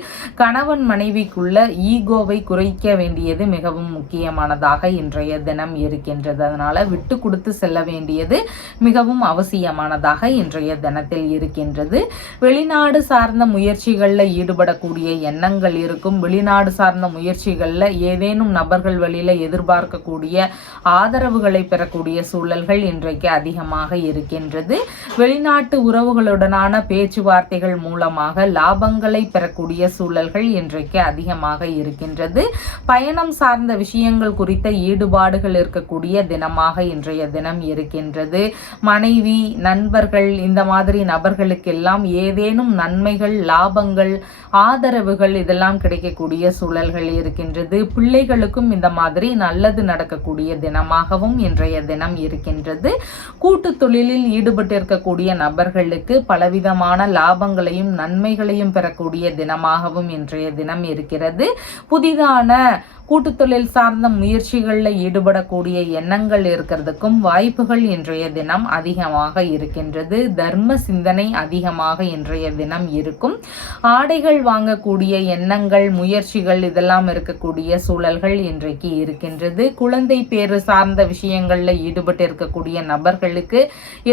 கணவன் மனைவிக்குள்ள ஈகோவை குறைக்க வேண்டியது மிகவும் முக்கியமானதாக இன்றைய தினம் இருக்கின்றது. அதனால விட்டு கொடுத்து செல்ல வேண்டியது மிகவும் அவசியமானதாக இன்றைய தினத்தில் இருக்கின்றது. வெளிநாடு சார்ந்த முயற்சிகளில் ஈடுபடக்கூடிய எண்ணங்கள் இருக்கும். வெளிநாடு சார்ந்த முயற்சிகளில் ஏதேனும் நபர்கள் வழியில எதிர்பார்க்கக்கூடிய ஆதரவுகளை பெறக்கூடிய சூழல்கள் இன்றைக்கு அதிகமாக இருக்கின்றது. வெளிநாட்டு உறவுகளுடனான பேச்சுவார்த்தைகள் மூலமாக லாபங்களை பெறக்கூடிய சூழல்கள் இன்றைக்கு அதிகமாக இருக்கின்றது. பயணம் சார்ந்த விஷயங்கள் குறித்த ஈடுபாடுகள் இருக்கக்கூடிய தினமாக இன்றைய தினம் இருக்கின்றது. மனைவி, நண்பர்கள் இந்த மாதிரி நபர்களுக்கெல்லாம் ஏதேனும் நன்மைகள், லாபங்கள், ஆதரவுகள் இதெல்லாம் கிடைக்கக்கூடிய சூழல்கள் இருக்கின்றது. பிள்ளைகளுக்கும் இந்த மாதிரி நல்லது நடக்கக்கூடிய தினமாகவும் இன்றைய தினம் இருக்கின்றது. கூட்டு தொழிலில் ஈடுபட்டு இருக்கக்கூடிய நபர்களுக்கு பலவிதமான லாபங்களையும் நன்மைகளையும் பெறக்கூடிய தினமாகவும் இன்றைய தினம் இருக்கிறது. புதிதான கூட்டு தொழில் சார்ந்த முயற்சிகளில் ஈடுபடக்கூடிய எண்ணங்கள் இருக்கிறதுக்கும் வாய்ப்புகள் இன்றைய தினம் அதிகமாக இருக்கின்றது. தர்ம சிந்தனை அதிகமாக இன்றைய தினம் இருக்கும். ஆடைகள் வாங்கக்கூடிய எண்ணங்கள், முயற்சிகள் இதெல்லாம் இருக்கக்கூடிய சூழல்கள் இன்றைக்கு இருக்கின்றது. குழந்தை பேறு சார்ந்த விஷயங்களில் ஈடுபட்டு இருக்கக்கூடிய நபர்களுக்கு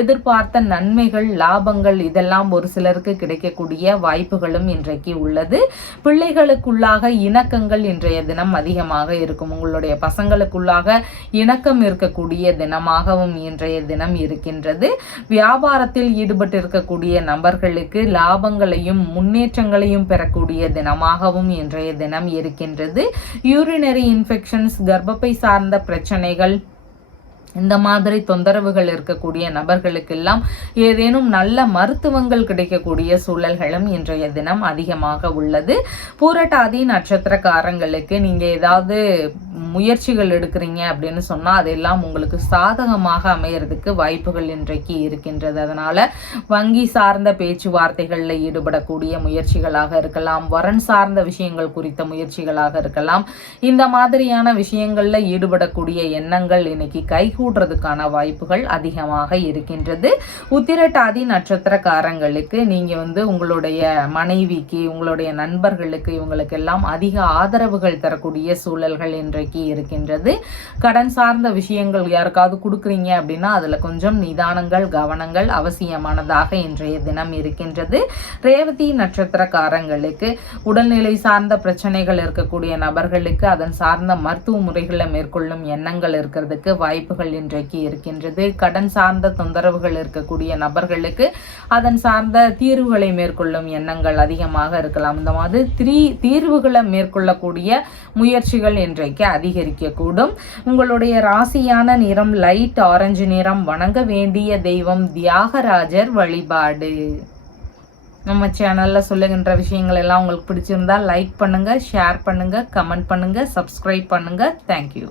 எதிர்பார்த்த நன்மைகள், லாபங்கள் இதெல்லாம் ஒரு சிலருக்கு கிடைக்கக்கூடிய வாய்ப்புகளும் இன்றைக்கு உள்ளது. பிள்ளைகளுக்குள்ளாக இணக்கங்கள் இன்றைய தினம் அதிகமாக இருக்கும். உங்களுடைய பசங்களுக்குள்ளாக இணக்கம் இருக்கக்கூடிய தினமாகவும் இன்றைய தினம் இருக்கின்றது. வியாபாரத்தில் ஈடுபட்டு இருக்கக்கூடிய நபர்களுக்கு லாபங்களையும் முன்னேற்றங்களையும் பெறக்கூடிய தினமாகவும் இன்றைய தினம் இருக்கின்றது. யூரினரி இன்ஃபெக்ஷன்ஸ், கர்ப்பப்பை சார்ந்த பிரச்சனைகள் இந்த மாதிரி தொந்தரவுகள் இருக்கக்கூடிய நபர்களுக்கெல்லாம் ஏதேனும் நல்ல மருத்துவங்கள் கிடைக்கக்கூடிய சூழல்களும் இன்றைய தினம் அதிகமாக உள்ளது. பூரட்டாதி நட்சத்திரக்காரங்களுக்கு நீங்க ஏதாவது முயற்சிகள் எடுக்கிறீங்க அப்படின்னு சொன்னா அதெல்லாம் உங்களுக்கு சாதகமாக அமையறதுக்கு வாய்ப்புகள் இன்றைக்கு இருக்கின்றது. அதனால வங்கி சார்ந்த பேச்சுவார்த்தைகளில் ஈடுபடக்கூடிய முயற்சிகளாக இருக்கலாம், வரன் சார்ந்த விஷயங்கள் குறித்த முயற்சிகளாக இருக்கலாம். இந்த மாதிரியான விஷயங்கள்ல ஈடுபடக்கூடிய எண்ணங்கள் இன்னைக்கு கைகூடி கைகூடுறதுக்கான வாய்ப்புகள் அதிகமாக இருக்கின்றது. உத்திரட்டாதி நட்சத்திரக்காரங்களுக்கு நீங்க உங்களுடைய மனைவிக்கு, உங்களுடைய நண்பர்களுக்கு, இவங்களுக்கெல்லாம் அதிக ஆதரவுகள் தரக்கூடிய சூழல்கள் இன்றைக்கு இருக்கின்றது. கடன் சார்ந்த விஷயங்கள் யாருக்காவது கொடுக்குறீங்க அப்படின்னா அதுல கொஞ்சம் நிதானங்கள், கவனங்கள் அவசியமானதாக இன்றைய தினம் இருக்கின்றது. ரேவதி நட்சத்திரக்காரங்களுக்கு உடல்நிலை சார்ந்த பிரச்சனைகள் இருக்கக்கூடிய நபர்களுக்கு அதன் சார்ந்த மருத்துவ முறைகளை மேற்கொள்ளும் எண்ணங்கள் இருக்கிறதுக்கு வாய்ப்புகள் இன்றைக்கு இருக்கின்றது. கடன் சார்ந்த தொந்தரவுகள் இருக்கக்கூடிய நபர்களுக்கு அதன் சார்ந்த தீர்வுகளை மேற்கொள்ளும் எண்ணங்கள் அதிகமாக இருக்கலாம். இந்த மாதிரி தீர்வுகளை மேற்கொள்ளக்கூடிய முயற்சிகள் இன்றைக்கு அதிகரிக்கக்கூடும். உங்களுடைய ராசியான நிறம் லைட் ஆரஞ்சு நிறம். வணங்க வேண்டிய தெய்வம் தியாகராஜர் வழிபாடு. நம்ம சேனல்ல சொல்லுகின்ற விஷயங்கள் எல்லாம் உங்களுக்கு பிடிச்சிருந்தா லைக் பண்ணுங்க, ஷேர் பண்ணுங்க, கமெண்ட் பண்ணுங்க, சப்ஸ்கிரைப் பண்ணுங்க. தேங்க்யூ.